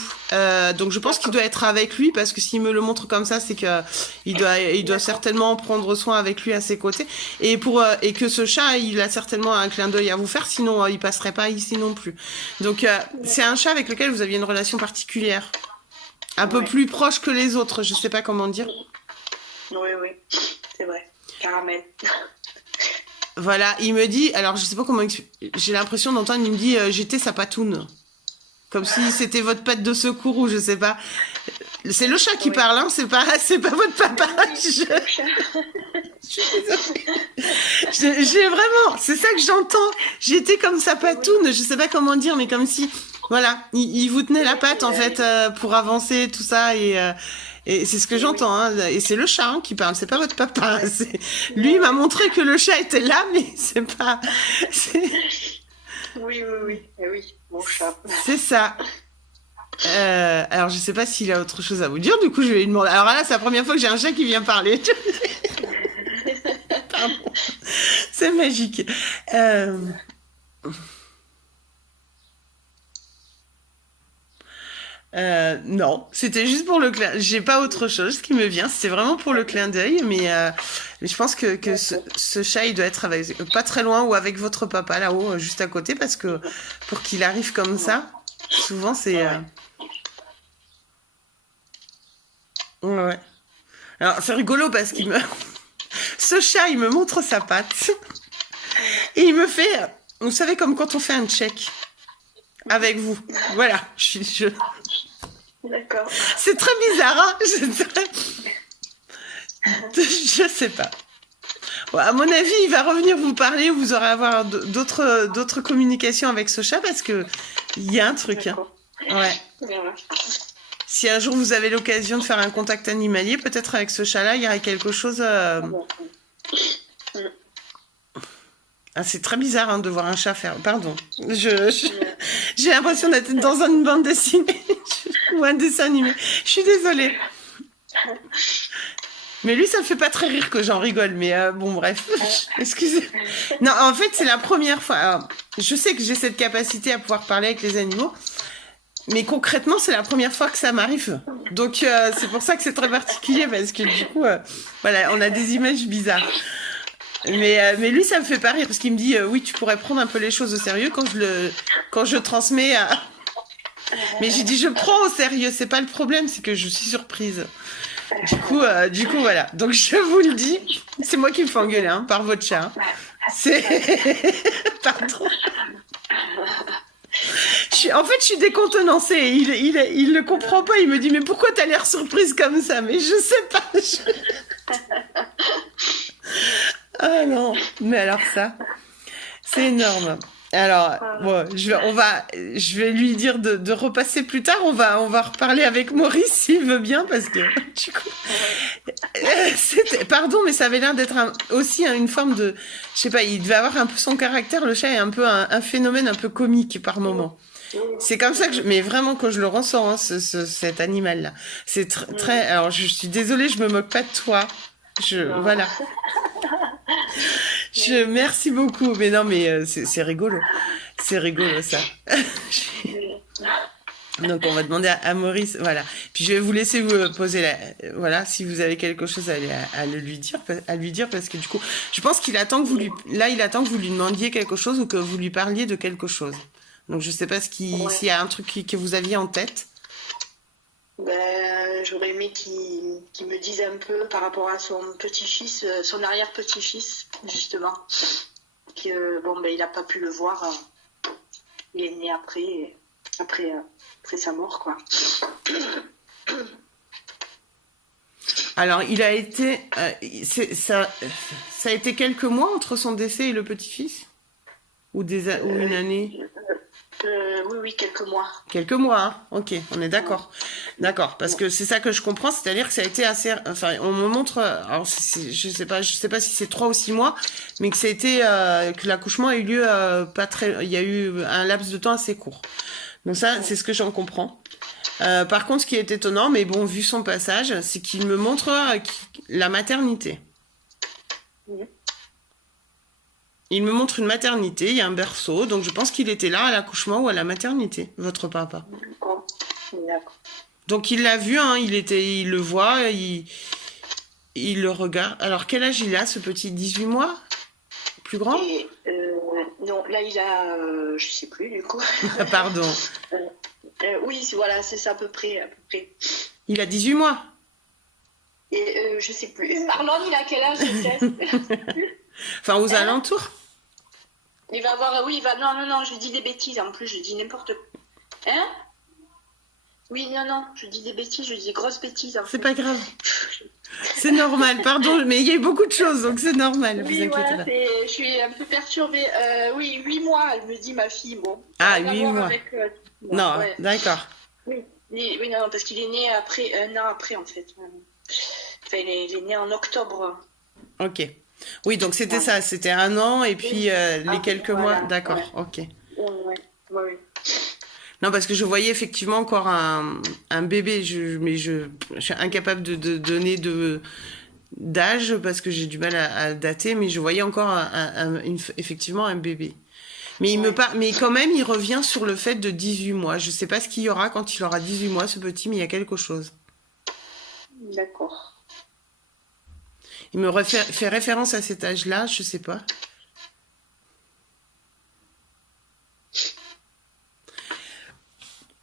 Donc je pense qu'il doit être avec lui parce que s'il me le montre comme ça, c'est que il doit certainement prendre soin avec lui à ses côtés. Et que ce chat, il a certainement un clin d'œil à vous faire, sinon il passerait pas ici non plus. Donc c'est un chat avec lequel vous aviez une relation particulière. Un peu plus proche que les autres, je sais pas comment dire. Oui, c'est vrai. Caramel. Voilà, il me dit, alors je sais pas comment j'ai l'impression d'entendre, il me dit j'étais sa patoune. Comme si c'était votre patte de secours ou je sais pas. C'est le chat qui parle, hein, c'est pas votre papa. J'ai vraiment, c'est ça que j'entends. J'étais comme sa patoune, je sais pas comment dire, mais comme si, voilà, il vous tenait la patte en fait pour avancer tout ça et c'est ce que j'entends, hein. Et c'est le chat qui parle, c'est pas votre papa. Lui, il m'a montré que le chat était là, mais c'est pas. Oui, mon chat. C'est ça. Alors, je sais pas s'il a autre chose à vous dire, du coup, je vais lui demander. Alors là, c'est la première fois que j'ai un chat qui vient parler. Pardon. C'est magique. Non, c'était juste pour le clin. J'ai pas autre chose qui me vient. C'était vraiment pour le clin d'œil, mais je pense que ce chat, il doit être pas très loin ou avec votre papa là-haut, juste à côté, parce que pour qu'il arrive comme ça, souvent c'est. Ouais. Alors c'est rigolo parce ce chat, il me montre sa patte et il me fait. Vous savez comme quand on fait un check avec vous. Voilà. D'accord. C'est très bizarre, hein. Je sais pas. Bon, à mon avis, il va revenir vous parler, vous aurez à avoir d'autres communications avec ce chat parce que il y a un truc. Hein. Ouais. Si un jour vous avez l'occasion de faire un contact animalier, peut-être avec ce chat-là, il y aurait quelque chose. Ah, c'est très bizarre hein, de voir un chat faire. Pardon. J'ai l'impression d'être dans une bande dessinée ou un dessin animé. Je suis désolée. Mais lui, ça me fait pas très rire que j'en rigole. Mais bon, bref. Excusez. Non, en fait, c'est la première fois. Alors, je sais que j'ai cette capacité à pouvoir parler avec les animaux. Mais concrètement, c'est la première fois que ça m'arrive. Donc, c'est pour ça que c'est très particulier. Parce que du coup, voilà, on a des images bizarres. Mais lui, ça me fait pas rire parce qu'il me dit oui, tu pourrais prendre un peu les choses au sérieux quand je transmets à Mais j'ai dit, je prends au sérieux, c'est pas le problème, c'est que je suis surprise. Du coup, voilà. Donc, je vous le dis, c'est moi qui me fais engueuler, hein, par votre chat. Hein. C'est... Pardon. En fait, je suis décontenancée. Il le comprend pas. Il me dit, mais pourquoi t'as l'air surprise comme ça? Mais je sais pas. Ah non. Mais alors ça, c'est énorme. Alors, bon, je vais lui dire de repasser plus tard. On va reparler avec Maurice s'il veut bien, parce que du coup, pardon, mais ça avait l'air d'être aussi une forme de, je sais pas, il devait avoir un peu son caractère. Le chat est un peu un phénomène un peu comique par moment. C'est comme ça mais vraiment que je le ressens, hein, cet animal-là. C'est très. Alors, je suis désolée, je me moque pas de toi. Voilà. Merci beaucoup. Mais non, mais c'est rigolo. C'est rigolo, ça. Donc, on va demander à Maurice. Voilà. Puis, je vais vous laisser vous poser voilà, si vous avez quelque chose à lui dire, parce que du coup, je pense qu'il attend que il attend que vous lui demandiez quelque chose ou que vous lui parliez de quelque chose. Donc, je sais pas s'il y a un truc que vous aviez en tête. Ben, j'aurais aimé qu'il me dise un peu par rapport à son petit-fils, son arrière-petit-fils, justement. Bon, ben, il n'a pas pu le voir. Il est né après sa mort, quoi. Alors, il a été... ça a été quelques mois entre son décès et le petit-fils? Ou une année? Oui, quelques mois. Quelques mois, hein. Ok, on est d'accord. D'accord, parce que c'est ça que je comprends, c'est-à-dire que ça a été assez... Enfin, on me montre... Alors, je sais pas si c'est 3 ou 6 mois, mais que ça a été... que l'accouchement a eu lieu pas très... Il y a eu un laps de temps assez court. Donc ça, c'est ce que j'en comprends. Par contre, ce qui est étonnant, mais bon, vu son passage, c'est qu'il me montre la maternité. Il me montre une maternité, il y a un berceau, donc je pense qu'il était là à l'accouchement ou à la maternité, votre papa. D'accord. Donc il l'a vu, hein, il le voit, il le regarde. Alors quel âge il a, ce petit? 18 mois? Plus grand? Non, là il a, je sais plus du coup. Pardon. Oui, voilà, c'est ça à peu près. Il a 18 mois? Et je sais plus. Marlon, il a quel âge, je sais. Enfin, aux alentours. Il va avoir, oui, non, je dis des bêtises, en plus, je dis n'importe quoi. Hein? Oui, non, je dis des bêtises, je dis des grosses bêtises. C'est pas grave. C'est normal, pardon, mais il y a eu beaucoup de choses, donc c'est normal, oui, vous inquiétez pas. Je suis un peu perturbée. Oui, 8 mois, elle me dit, ma fille, bon. Ah, 8 mois. Non, ouais. D'accord. Oui, non, parce qu'il est né un an après, en fait. Enfin, il est né en octobre. Ok. Oui, donc c'était ça, c'était 1 an et puis les quelques mois. D'accord, ok. Ouais. Non, parce que je voyais effectivement encore un bébé, mais je suis incapable de donner d'âge parce que j'ai du mal à dater, mais je voyais encore effectivement un bébé. Mais mais quand même, il revient sur le fait de 18 mois. Je sais pas ce qu'il y aura quand il aura 18 mois, ce petit, mais il y a quelque chose. D'accord. Il me fait référence à cet âge-là, je sais pas.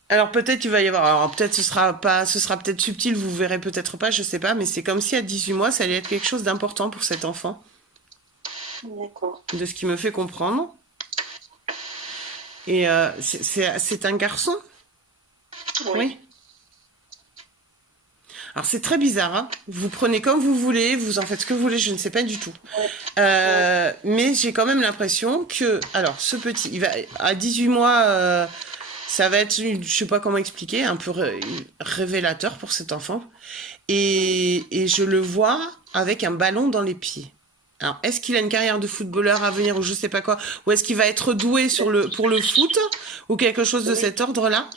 Alors peut-être il va y avoir, alors peut-être ce sera peut-être subtil, vous verrez peut-être pas, je sais pas, mais c'est comme si à 18 mois, ça allait être quelque chose d'important pour cet enfant. D'accord. De ce qui me fait comprendre. Et c'est un garçon? Oui. Alors c'est très bizarre, hein. Vous prenez comme vous voulez, vous en faites ce que vous voulez, je ne sais pas du tout. Mais j'ai quand même l'impression que, alors ce petit, il va à 18 mois, ça va être, je sais pas comment expliquer, un peu révélateur pour cet enfant. Et je le vois avec un ballon dans les pieds. Alors, est-ce qu'il a une carrière de footballeur à venir ou je sais pas quoi, ou est-ce qu'il va être doué pour le foot ou quelque chose de cet ordre-là?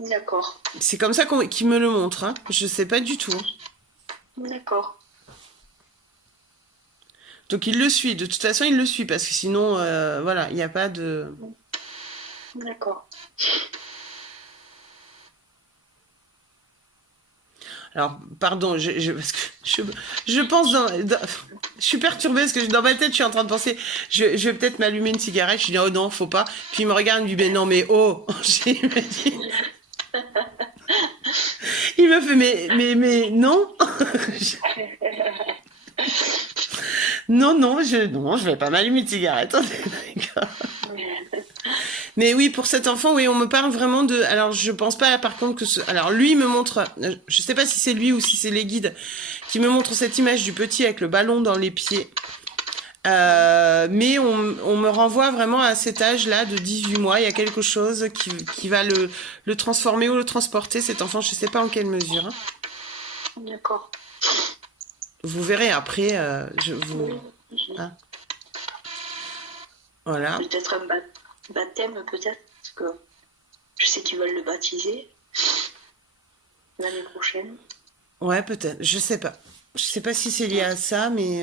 D'accord. C'est comme ça qu'il me le montre, hein. Je sais pas du tout. D'accord. Donc il le suit, de toute façon il le suit, parce que sinon, voilà, il n'y a pas de... D'accord. Alors, pardon, parce que je pense je suis perturbée parce que dans ma tête, je suis en train de penser, je vais peut-être m'allumer une cigarette. Je dis, oh non, faut pas. Puis il me regarde, il me dit, mais non, mais oh. Il me dit, il me fait, mais non. Non, non, je vais pas m'allumer une cigarette. On est d'accord. Mais oui, pour cet enfant, oui, on me parle vraiment de. Alors, je pense pas, par contre, que alors, lui me montre. Je sais pas si c'est lui ou si c'est les guides qui me montrent cette image du petit avec le ballon dans les pieds. Mais on me renvoie vraiment à cet âge-là de 18 mois. Il y a quelque chose qui va le transformer ou le transporter, cet enfant. Je sais pas en quelle mesure. Hein. D'accord. Vous verrez après. Je vous. Oui. Hein. Voilà. Peut-être un baptême, peut-être. Parce que je sais qu'ils veulent le baptiser l'année prochaine. Ouais, peut-être. Je sais pas. Je sais pas si c'est lié à ça, mais.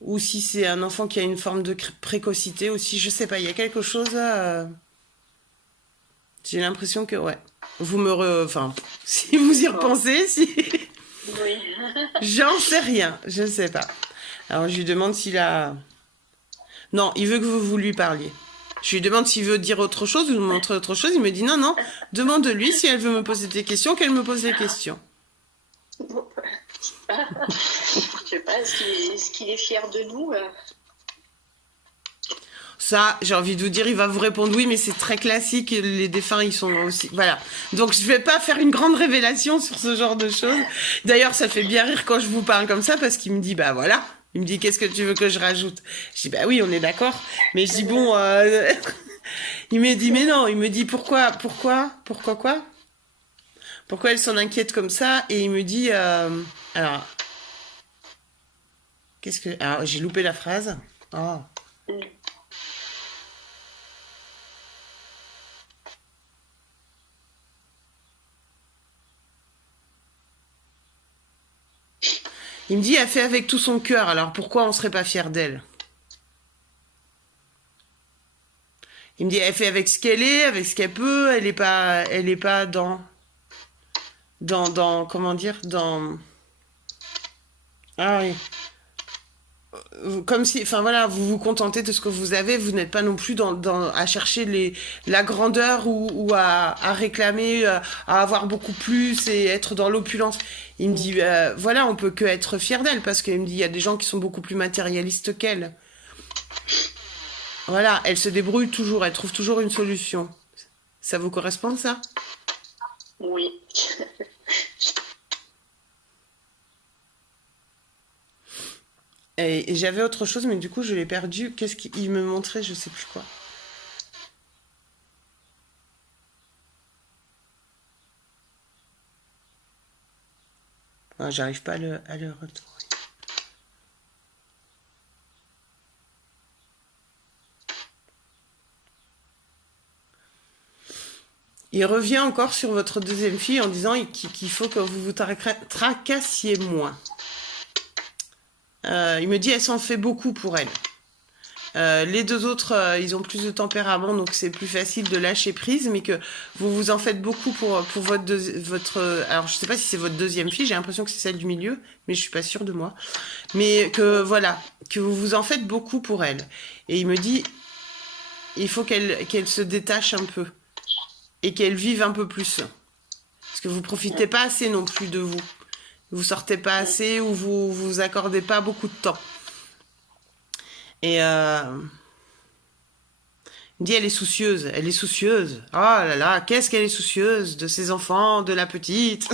Ou si c'est un enfant qui a une forme de précocité aussi, je sais pas, il y a quelque chose j'ai l'impression que, ouais. Enfin, si vous y repensez, si... Oui. J'en sais rien, je sais pas. Alors, je lui demande s'il a... Non, il veut que vous lui parliez. Je lui demande s'il veut dire autre chose ou me montrer autre chose. Il me dit non, demande-lui si elle veut me poser des questions, qu'elle me pose des questions. Je sais pas, est-ce qu'il est fier de nous Ça, j'ai envie de vous dire, il va vous répondre oui, mais c'est très classique. Les défunts, ils sont aussi... Voilà. Donc, je vais pas faire une grande révélation sur ce genre de choses. D'ailleurs, ça fait bien rire quand je vous parle comme ça, parce qu'il me dit, bah voilà. Il me dit, qu'est-ce que tu veux que je rajoute? Je dis, bah oui, on est d'accord. Mais je dis, bon... Il me dit, mais non. Il me dit, pourquoi quoi? Pourquoi elle s'en inquiète comme ça? Et il me dit... Alors... Qu'est-ce que... Alors, j'ai loupé la phrase. Oh... Il me dit, elle fait avec tout son cœur, alors pourquoi on serait pas fier d'elle? Il me dit, elle fait avec ce qu'elle est, avec ce qu'elle peut, elle est pas comment dire, ah oui. Comme si, enfin voilà, vous vous contentez de ce que vous avez, vous n'êtes pas non plus à chercher la grandeur ou à réclamer, à avoir beaucoup plus et être dans l'opulence. Il me dit, voilà, on peut que être fier d'elle parce qu'il me dit, il y a des gens qui sont beaucoup plus matérialistes qu'elle. Voilà, elle se débrouille toujours, elle trouve toujours une solution. Ça vous correspond, ça? Oui. Et j'avais autre chose, mais du coup, je l'ai perdu. Qu'est-ce qu'il me montrait? Je sais plus quoi. Ah, j'arrive pas à le retrouver. Il revient encore sur votre deuxième fille en disant qu'il faut que vous vous tracassiez moins. Il me dit elle s'en fait beaucoup pour elle. Les deux autres, ils ont plus de tempérament, donc c'est plus facile de lâcher prise, mais que vous vous en faites beaucoup pour votre... Alors, je sais pas si c'est votre deuxième fille, j'ai l'impression que c'est celle du milieu, mais je suis pas sûre de moi. Mais que, voilà, que vous vous en faites beaucoup pour elle. Et il me dit, il faut qu'elle se détache un peu, et qu'elle vive un peu plus. Parce que vous profitez pas assez non plus de vous. Vous sortez pas assez, ou vous accordez pas beaucoup de temps. Et il me dit, elle est soucieuse. Oh là là, qu'est-ce qu'elle est soucieuse de ses enfants, de la petite.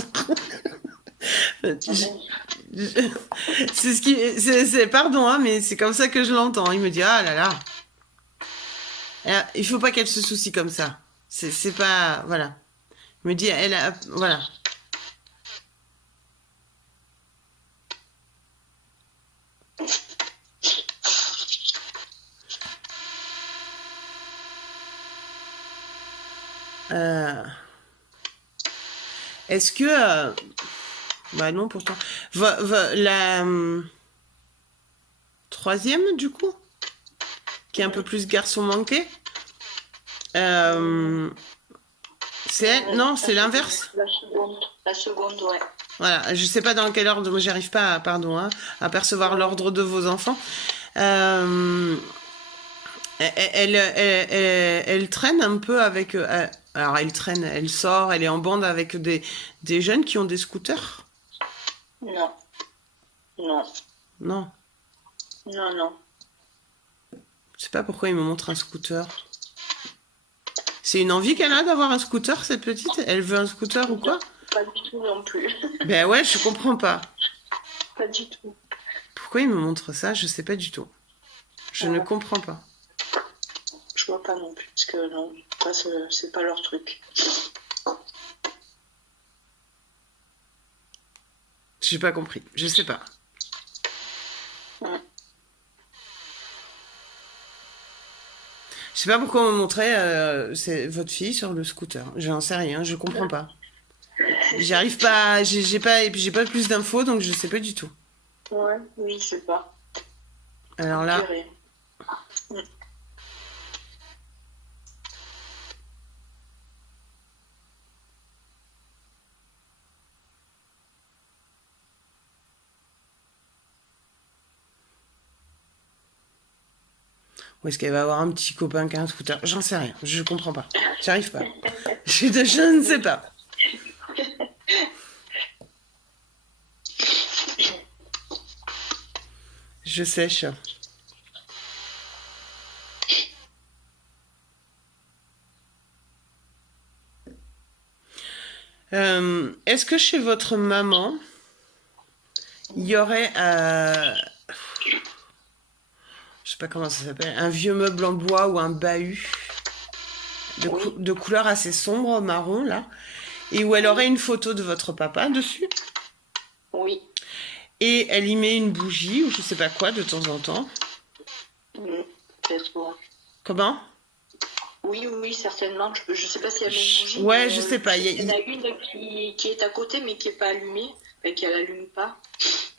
Pardon, hein, mais c'est comme ça que je l'entends. Il me dit, ah là là. Il faut pas qu'elle se soucie comme ça. C'est pas, voilà. Il me dit, voilà. Est-ce que... bah non, pourtant. La troisième, du coup, qui est un peu plus garçon manqué, C'est elle? Non, c'est l'inverse. La seconde, ouais. Voilà, je sais pas dans quel ordre, moi j'arrive pas, pardon, hein, à percevoir l'ordre de vos enfants. Euh, elle traîne un peu avec... alors elle traîne, elle sort, elle est en bande avec des jeunes qui ont des scooters? Non, non, Non, non, non. je sais pas pourquoi il me montre un scooter. C'est une envie qu'elle a d'avoir un scooter, cette petite? Elle veut un scooter ou quoi? Pas du tout non plus. Ben ouais, je comprends pas. Pas du tout. Pourquoi il me montre ça? Je sais pas du tout. Je ne comprends pas. Je vois pas non plus, parce que non, ça, c'est pas leur truc. J'ai pas compris. Je sais pas. Ouais. Je sais pas pourquoi on me montrait c'est votre fille sur le scooter. J'en sais rien, je comprends pas. J'arrive pas, j'ai pas, et puis j'ai pas plus d'infos, donc je sais pas du tout. Ouais, oui, je sais pas. Alors là, Purée. où est-ce qu'elle va avoir un petit copain qui a un scooter? J'en sais rien, je comprends pas. J'arrive pas. Je ne sais pas. Je sèche. Est-ce que chez votre maman, il y aurait, je sais pas comment ça s'appelle, un vieux meuble en bois ou un bahut Oui, de couleur assez sombre, marron, là, et où elle aurait une photo de votre papa dessus, oui. et elle y met une bougie ou je sais pas quoi de temps en temps. Peut-être, ouais. Comment? Oui, oui, certainement. Je sais pas si elle met une bougie, Ouais, mais je sais pas. il y en a une qui est à côté, mais qui est pas allumée, et qui n'allume pas.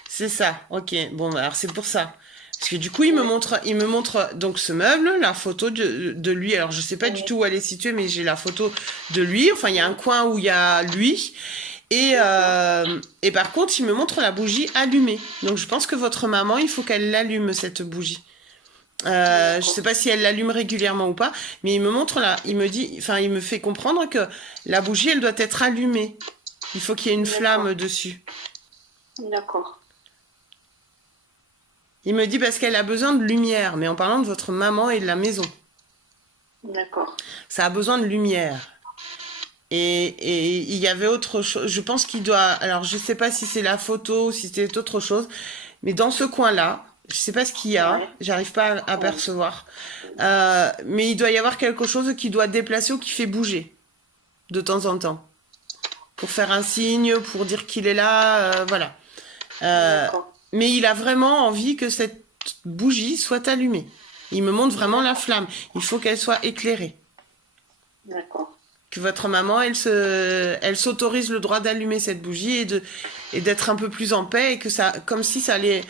C'est ça, ok. Bon, bah, alors c'est pour ça. Parce que du coup, il me montre donc ce meuble, la photo de lui. Alors, je sais pas du tout où elle est située, mais j'ai la photo de lui. Enfin, il y a un coin où il y a lui. Et par contre, il me montre la bougie allumée. Donc, je pense que votre maman, il faut qu'elle l'allume, cette bougie. Je sais pas si elle l'allume régulièrement ou pas, mais il me montre là, il me dit, enfin, il me fait comprendre que la bougie, elle doit être allumée. Il faut qu'il y ait une flamme dessus. D'accord. Il me dit parce qu'elle a besoin de lumière, mais en parlant de votre maman et de la maison. D'accord. Ça a besoin de lumière. Et il y avait autre chose. Je pense qu'il doit. Alors, je sais pas si c'est la photo ou si c'est autre chose, mais dans ce coin-là, je sais pas ce qu'il y a. Ouais. J'arrive pas à percevoir. Mais il doit y avoir quelque chose qui doit déplacer ou qui fait bouger de temps en temps pour faire un signe, pour dire qu'il est là. Voilà. D'accord. Mais il a vraiment envie que cette bougie soit allumée. Il me montre vraiment la flamme. Il faut qu'elle soit éclairée. D'accord. Que votre maman, elle s'autorise le droit d'allumer cette bougie et d'être un peu plus en paix et que ça, comme si ça allait,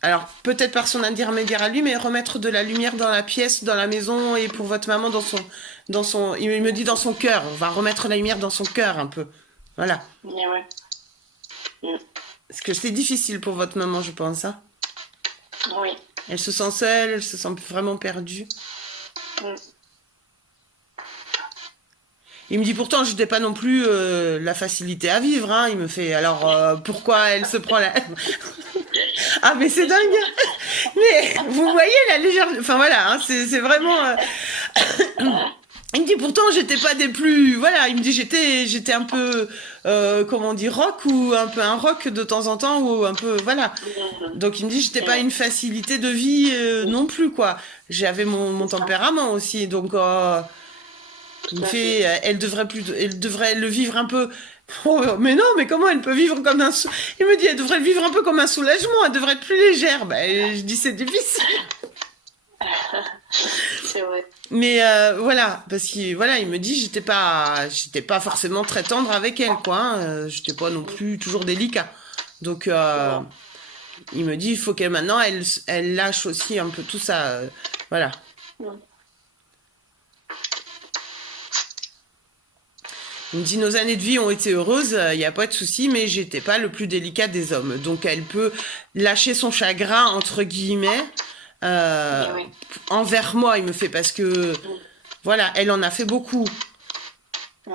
alors peut-être par son intermédiaire à lui, mais remettre de la lumière dans la pièce, dans la maison et pour votre maman il me dit dans son cœur. On va remettre la lumière dans son cœur un peu. Voilà. Et ouais. Mm. Parce que c'est difficile pour votre maman, je pense, hein. Oui. Elle se sent seule, elle se sent vraiment perdue. Mm. Il me dit pourtant, je n'étais pas non plus la facilité à vivre, hein. Il me fait, alors pourquoi elle se prend la... Ah mais c'est dingue. Mais vous voyez la légère... Enfin voilà, hein, c'est vraiment... Il me dit pourtant j'étais pas des plus... Voilà, il me dit j'étais un peu... comment on dit, rock ou un peu un rock de temps en temps ou un peu... Voilà. Donc il me dit j'étais pas une facilité de vie non plus, quoi. J'avais mon tempérament aussi, donc... il me fait, elle devrait le vivre un peu. Oh, mais non, mais comment elle peut vivre comme un Il me dit, elle devrait le vivre un peu comme un soulagement, elle devrait être plus légère. Ben, je dis, c'est difficile. C'est vrai. Mais voilà, parce qu'il voilà, il me dit, j'étais pas forcément très tendre avec elle, quoi. Hein. J'étais pas non plus toujours délicat. Donc, il me dit, il faut qu'elle maintenant, elle lâche aussi un peu tout ça. Voilà. Il me dit, nos années de vie ont été heureuses, il n'y a pas de souci, mais j'étais pas le plus délicat des hommes. Donc elle peut lâcher son chagrin, entre guillemets, Oui. envers moi, il me fait, parce que, voilà, elle en a fait beaucoup. Mm.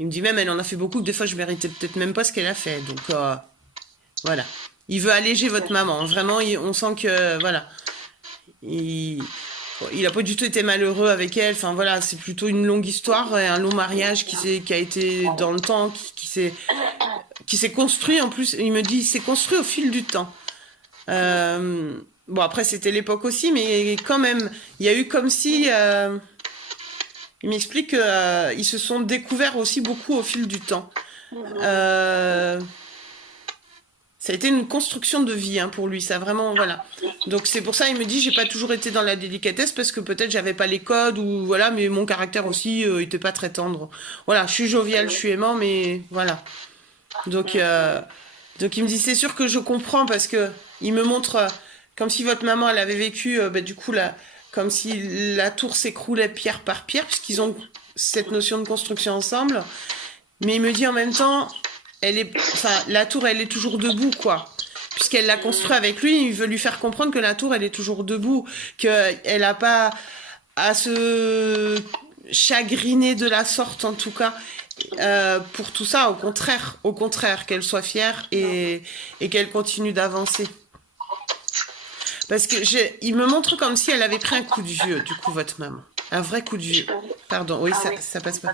Il me dit même, elle en a fait beaucoup, que des fois je méritais peut-être même pas ce qu'elle a fait. Donc, voilà. Il veut alléger votre maman. Vraiment, on sent que, voilà. Il a pas du tout été malheureux avec elle. Enfin, voilà, c'est plutôt une longue histoire et un long mariage qui a été dans le temps, qui s'est construit en plus. Il me dit, il s'est construit au fil du temps. Bon, après, c'était l'époque aussi, mais quand même, il y a eu comme si... il m'explique qu'ils se sont découverts aussi beaucoup au fil du temps. Ça a été une construction de vie pour lui, ça vraiment, voilà. Donc c'est pour ça, il me dit, j'ai pas toujours été dans la délicatesse parce que peut-être j'avais pas les codes ou voilà, mais mon caractère aussi était pas très tendre. Voilà, je suis joviale, je suis aimant, mais voilà. Donc il me dit, c'est sûr que je comprends parce que il me montre comme si votre maman elle avait vécu, du coup là, comme si la tour s'écroulait pierre par pierre puisqu'ils ont cette notion de construction ensemble. Mais il me dit en même temps, la tour, elle est toujours debout, quoi. Puisqu'elle l'a construit avec lui, il veut lui faire comprendre que la tour, elle est toujours debout, qu'elle n'a pas à se chagriner de la sorte, en tout cas, pour tout ça. Au contraire, qu'elle soit fière et qu'elle continue d'avancer. Parce que il me montre comme si elle avait pris un coup de vieux, du coup, votre maman. Un vrai coup de vieux. Pardon, oui, ça passe pas.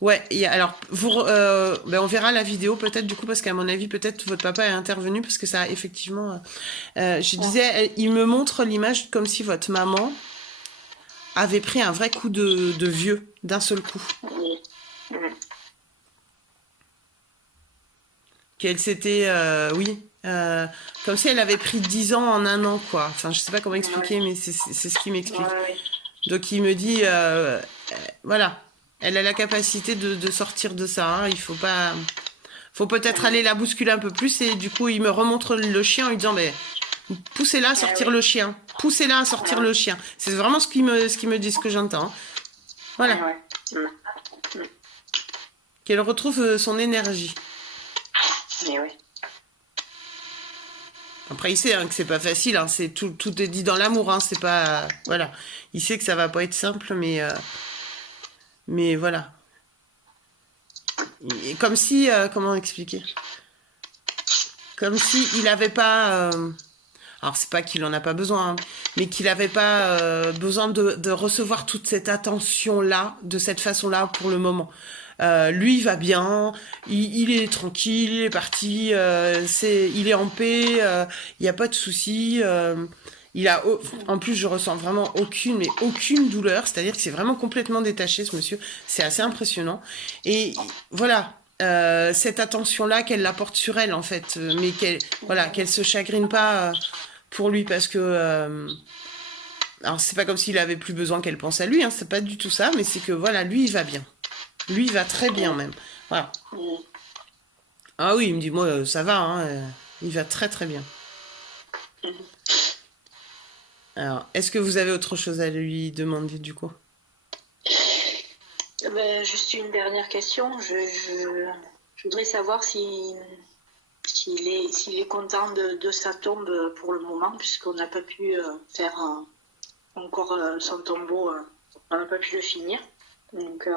Ouais, alors, on verra la vidéo peut-être du coup, parce qu'à mon avis, peut-être votre papa est intervenu, parce que ça, effectivement, je disais, il me montre l'image comme si votre maman avait pris un vrai coup de vieux, d'un seul coup. Qu'elle s'était, comme si elle avait pris 10 ans en un an, quoi. Enfin, je sais pas comment expliquer, mais c'est ce qu'il m'explique. Donc, il me dit, voilà. Elle a la capacité de sortir de ça. Il faut peut-être aller la bousculer un peu plus. Et du coup, il me remontre le chien en lui disant, mais poussez-la à sortir le chien. Poussez-la à sortir le chien. C'est vraiment ce qu'il me dit, ce que j'entends. Voilà. Qu'elle retrouve son énergie. Après, il sait que c'est pas facile. C'est tout est dit dans l'amour. C'est pas, voilà. Il sait que ça va pas être simple, mais voilà. Et comme si, comment expliquer? Comme si il n'avait pas... alors, c'est pas qu'il en a pas besoin, mais qu'il n'avait pas besoin de recevoir toute cette attention-là, de cette façon-là, pour le moment. Lui, il va bien, il est tranquille, il est parti, il est en paix, il n'y a pas de soucis. En plus, je ressens vraiment aucune douleur. C'est-à-dire que c'est vraiment complètement détaché, ce monsieur. C'est assez impressionnant. Et voilà, cette attention-là qu'elle la porte sur elle, en fait. Mais qu'elle se chagrine pas pour lui parce que... alors, c'est pas comme s'il avait plus besoin qu'elle pense à lui. C'est pas du tout ça. Mais c'est que, voilà, lui, il va bien. Lui, il va très bien, même. Voilà. Ah oui, il me dit, moi, ça va. Il va très, très bien. Alors, est-ce que vous avez autre chose à lui demander du coup? Juste une dernière question. Je voudrais savoir s'il est content de sa tombe pour le moment, puisqu'on n'a pas pu faire encore son tombeau, on n'a pas pu le finir. Donc,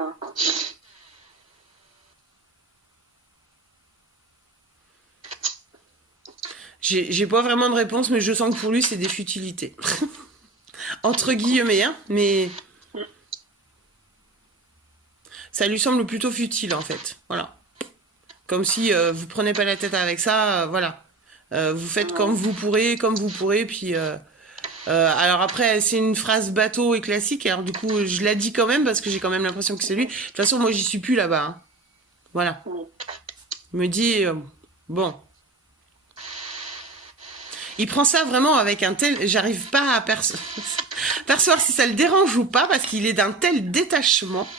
j'ai pas vraiment de réponse, mais je sens que pour lui, c'est des futilités. Entre guillemets, mais ça lui semble plutôt futile, en fait. Voilà. Comme si vous prenez pas la tête avec ça, voilà. Vous faites comme vous pourrez, puis... alors après, c'est une phrase bateau et classique, alors du coup, je la dis quand même, parce que j'ai quand même l'impression que c'est lui. De toute façon, moi, j'y suis plus là-bas. Voilà. Il me dit, bon... Il prend ça vraiment avec un tel... J'arrive pas à percevoir si ça le dérange ou pas, parce qu'il est d'un tel détachement.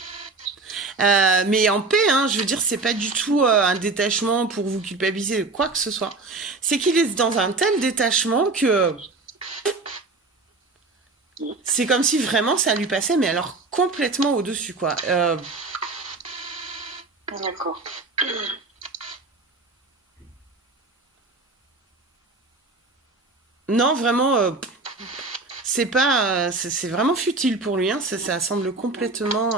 Mais en paix, je veux dire, c'est pas du tout un détachement pour vous culpabiliser, quoi que ce soit. C'est qu'il est dans un tel détachement que... C'est comme si vraiment ça lui passait, mais alors complètement au-dessus, quoi. D'accord. Non, vraiment, c'est pas, c'est vraiment futile pour lui, hein. Ça semble complètement.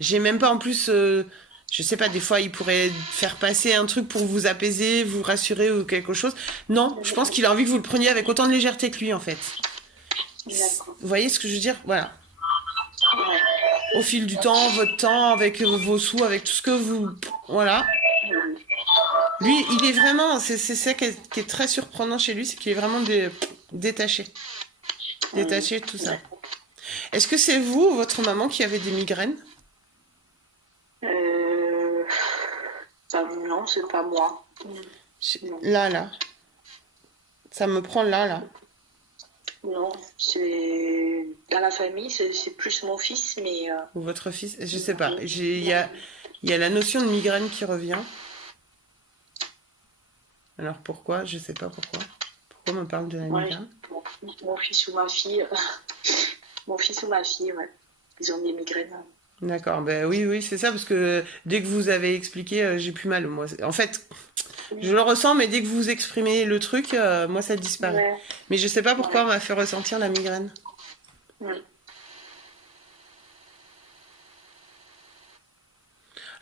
J'ai même pas en plus. Je sais pas, des fois il pourrait faire passer un truc pour vous apaiser, vous rassurer ou quelque chose. Non, je pense qu'il a envie que vous le preniez avec autant de légèreté que lui, en fait. D'accord. Vous voyez ce que je veux dire? Voilà. Ouais. Au fil du temps, votre temps, avec vos sous, avec tout ce que vous. Voilà. Lui, il est vraiment. C'est ça qui est très surprenant chez lui, c'est qu'il est vraiment détaché. Détaché de tout ça. D'accord. Est-ce que c'est vous ou votre maman qui avez des migraines? Euh, non, c'est pas moi. Non. Là. Ça me prend là. Non, c'est dans la famille, c'est plus mon fils, mais Ou votre fils? Je sais pas. Il y a la notion de migraine qui revient. Alors pourquoi? Je sais pas pourquoi. Pourquoi on me parle de la ouais, migraine? mon fils ou ma fille, mon fils ou ma fille, ouais, ils ont des migraines. D'accord, ben oui, c'est ça, parce que dès que vous avez expliqué, j'ai plus mal, moi. En fait, je le ressens, mais dès que vous exprimez le truc, moi, ça disparaît. Ouais, Mais je sais pas pourquoi on ouais, m'a fait ressentir la migraine. ouais.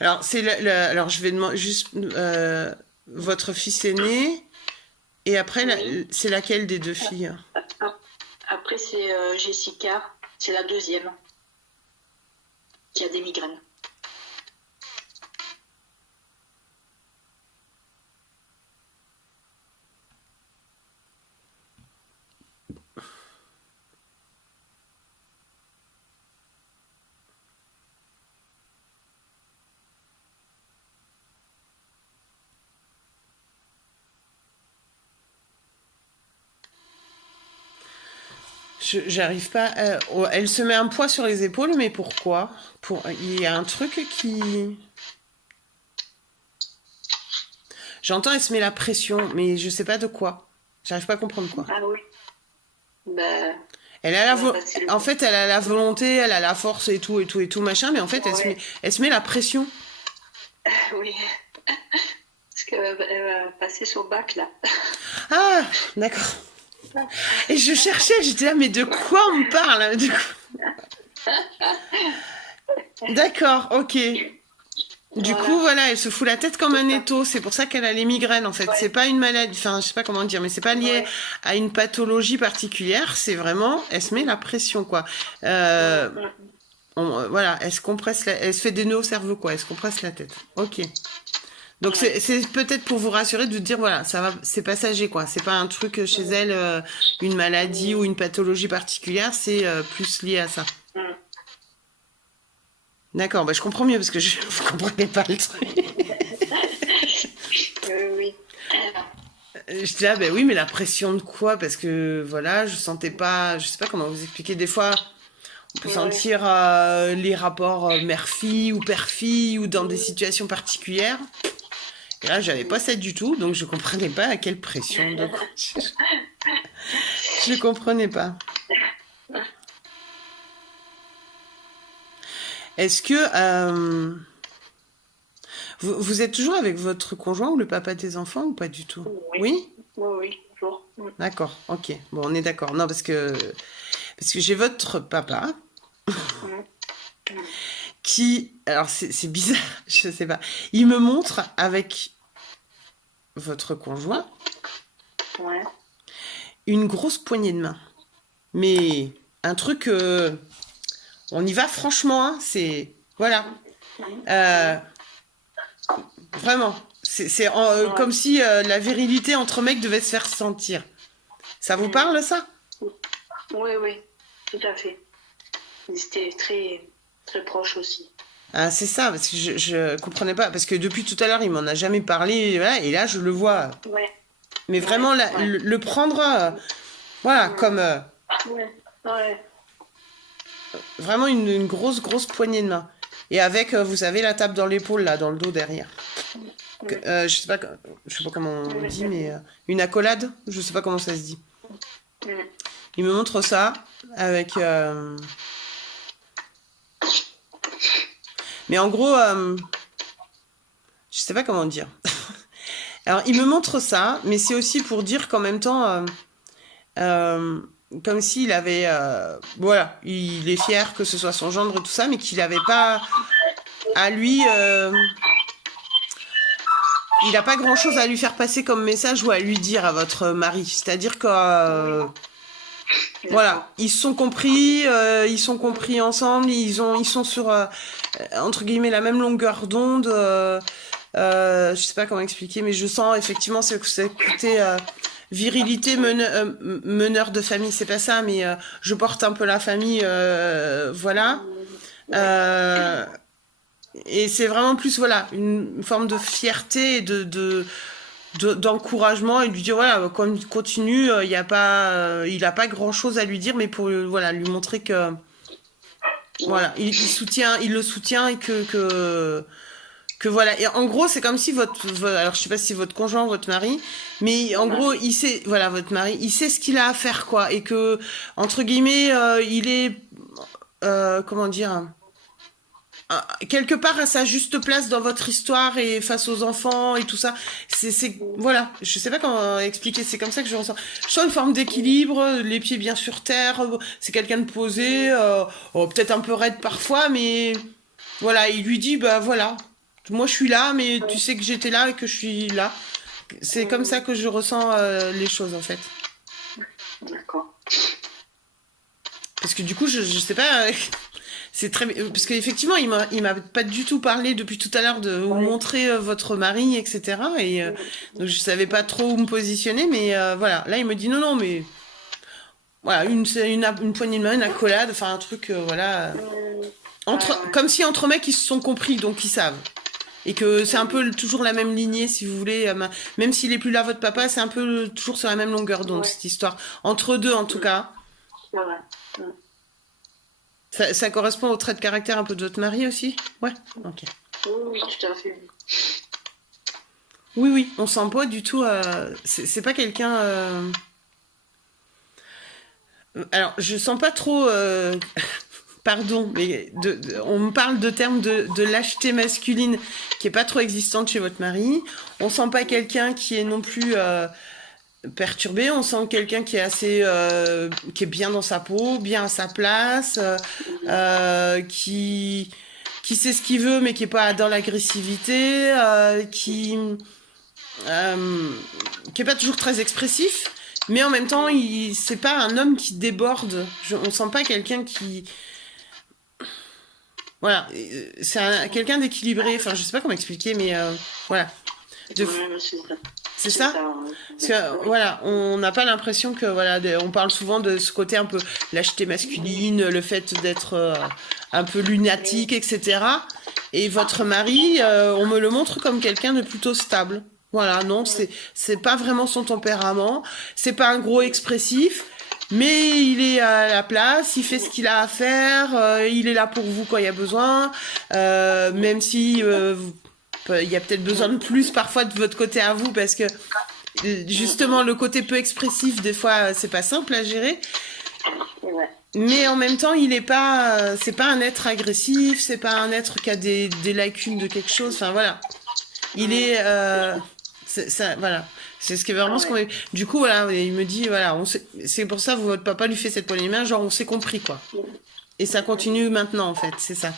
Alors, alors je vais demander juste votre fils aîné, et après, Oui. c'est laquelle des deux filles? Ah, après, c'est Jessica, c'est la deuxième qui a des migraines. J'arrive pas. Elle se met un poids sur les épaules, mais pourquoi? Il y a un truc qui. J'entends, elle se met la pression, mais je sais pas de quoi. J'arrive pas à comprendre quoi. Ah oui, bah, Elle a la c'est le... En fait, elle a la volonté, elle a la force et tout, machin, mais en fait, Ouais, elle se met la pression. oui, parce qu'elle va passer son bac là. Ah, d'accord. Et je cherchais, j'étais là, mais de quoi on me parle? D'accord, ok. Du coup, Voilà, voilà, elle se fout la tête comme c'est un ça. étau. C'est pour ça qu'elle a les migraines, en fait. C'est Ouais, pas une maladie, enfin, je sais pas comment dire, mais c'est pas lié ouais, à une pathologie particulière. C'est vraiment, elle se met la pression, quoi. mm, Euh, mm, voilà, elle se compresse, elle se fait des nœuds au cerveau, quoi. Elle se compresse la tête. Ok. Donc ouais, c'est peut-être pour vous rassurer de dire voilà, ça va, c'est passager, quoi. C'est pas un truc chez elle, une maladie ou mm, une pathologie particulière. C'est plus lié à ça. mm. D'accord, bah je comprends mieux parce que je ne comprenais pas le truc. Oui. Je dis, ah ben oui, mais la pression de quoi? Parce que voilà, je sentais pas, je sais pas comment vous expliquer. Des fois, on peut Oui. sentir les rapports mère-fille ou père-fille ou dans des situations particulières. Et là, j'avais pas ça du tout, donc je comprenais pas à quelle pression de quoi. Je comprenais pas. Est-ce que vous êtes toujours avec votre conjoint ou le papa des enfants ou pas du tout? Oui. Oui? Oui, oui, toujours. Mm, D'accord, ok. Bon, on est d'accord. Non, parce que j'ai votre papa mm, mm. qui, alors c'est bizarre, je sais pas. Il me montre avec votre conjoint Ouais. une grosse poignée de main. Mais un truc, on y va franchement, hein, c'est voilà. Mm, Euh, mm. vraiment, c'est Ouais. comme si la virilité entre mecs devait se faire sentir. Ça vous Mm. parle ça? Oui, oui, tout à fait. Ils étaient très, très proches aussi. Ah, c'est ça, parce que je comprenais pas, parce que depuis tout à l'heure, il m'en a jamais parlé, et, voilà, et là, je le vois. Ouais, Mais ouais, vraiment, ouais. le prendre, voilà, Mm. comme Ouais, ouais. vraiment une grosse, grosse poignée de main. Et avec, vous savez, la tape dans l'épaule, là, dans le dos derrière. Mm. Je sais pas comment on Ouais, dit, mais une accolade, je sais pas comment ça se dit. mm. Il me montre ça avec... Mais en gros, je sais pas comment dire. Alors, il me montre ça, mais c'est aussi pour dire qu'en même temps, euh, comme s'il avait... voilà, il est fier que ce soit son gendre et tout ça, mais qu'il n'avait pas à lui... il n'a pas grand-chose à lui faire passer comme message ou à lui dire à votre mari. C'est-à-dire que... voilà, ils sont compris ensemble, ils sont sur entre guillemets la même longueur d'onde. Je sais pas comment expliquer, mais je sens effectivement ce côté virilité, meneur de famille. C'est pas ça, mais je porte un peu la famille, voilà. Et c'est vraiment plus voilà une forme de fierté et d'encouragement et de lui dire voilà continue, il a pas grand chose à lui dire, mais pour voilà lui montrer que voilà il le soutient et que voilà. Et en gros c'est comme si alors je sais pas si c'est votre conjoint ou votre mari, mais en gros il sait voilà votre mari il sait ce qu'il a à faire quoi, et que entre guillemets il est comment dire, quelque part à sa juste place dans votre histoire et face aux enfants et tout ça. Voilà, je sais pas comment expliquer, c'est comme ça que je ressens. Je sens une forme d'équilibre, les pieds bien sur terre, c'est quelqu'un de posé, peut-être un peu raide parfois, mais voilà, il lui dit, bah voilà, moi je suis là, mais tu sais que j'étais là et que je suis là. C'est comme ça que je ressens les choses en fait. D'accord. Parce que du coup, je sais pas... c'est très parce qu'effectivement il m'a pas du tout parlé depuis tout à l'heure de vous montrer votre mari, etc. Et donc je savais pas trop où me positionner, mais voilà, là il me dit non mais voilà une poignée de main, une accolade, enfin un truc voilà comme si entre mecs ils se sont compris, donc ils savent, et que c'est un peu toujours la même lignée si vous voulez, même s'il est plus là votre papa, c'est un peu toujours sur la même longueur d'onde cette histoire entre deux en tout cas. Voilà. Ça correspond au trait de caractère un peu de votre mari aussi? Ouais, ok. Oui, tout à fait. Oui, on sent pas du tout... c'est pas quelqu'un... Alors, je sens pas trop... pardon, mais on me parle de termes de lâcheté masculine qui est pas trop existante chez votre mari. On sent pas quelqu'un qui est non plus... perturbé, on sent quelqu'un qui est assez qui est bien dans sa peau, bien à sa place, qui sait ce qu'il veut mais qui est pas dans l'agressivité, qui est pas toujours très expressif, mais en même temps c'est pas un homme qui déborde. On sent pas quelqu'un qui voilà, c'est quelqu'un d'équilibré, enfin je sais pas comment expliquer, mais voilà. C'est ça. Parce que, voilà, on n'a pas l'impression que voilà, on parle souvent de ce côté un peu lâcheté masculine, le fait d'être un peu lunatique, etc. Et votre mari, on me le montre comme quelqu'un de plutôt stable. Voilà, non, c'est pas vraiment son tempérament, c'est pas un gros expressif, mais il est à la place, il fait ce qu'il a à faire, il est là pour vous quand il y a besoin, même si il y a peut-être besoin de plus parfois de votre côté à vous, parce que justement le côté peu expressif des fois c'est pas simple à gérer, mais en même temps il est pas c'est pas un être agressif, c'est pas un être qui a des lacunes de quelque chose, enfin voilà, il est ça, voilà, c'est ce qui est vraiment ce qu'on est. Du coup voilà, il me dit voilà, c'est pour ça que votre papa lui fait cette poignée de main, genre on s'est compris quoi, et ça continue maintenant en fait, c'est ça.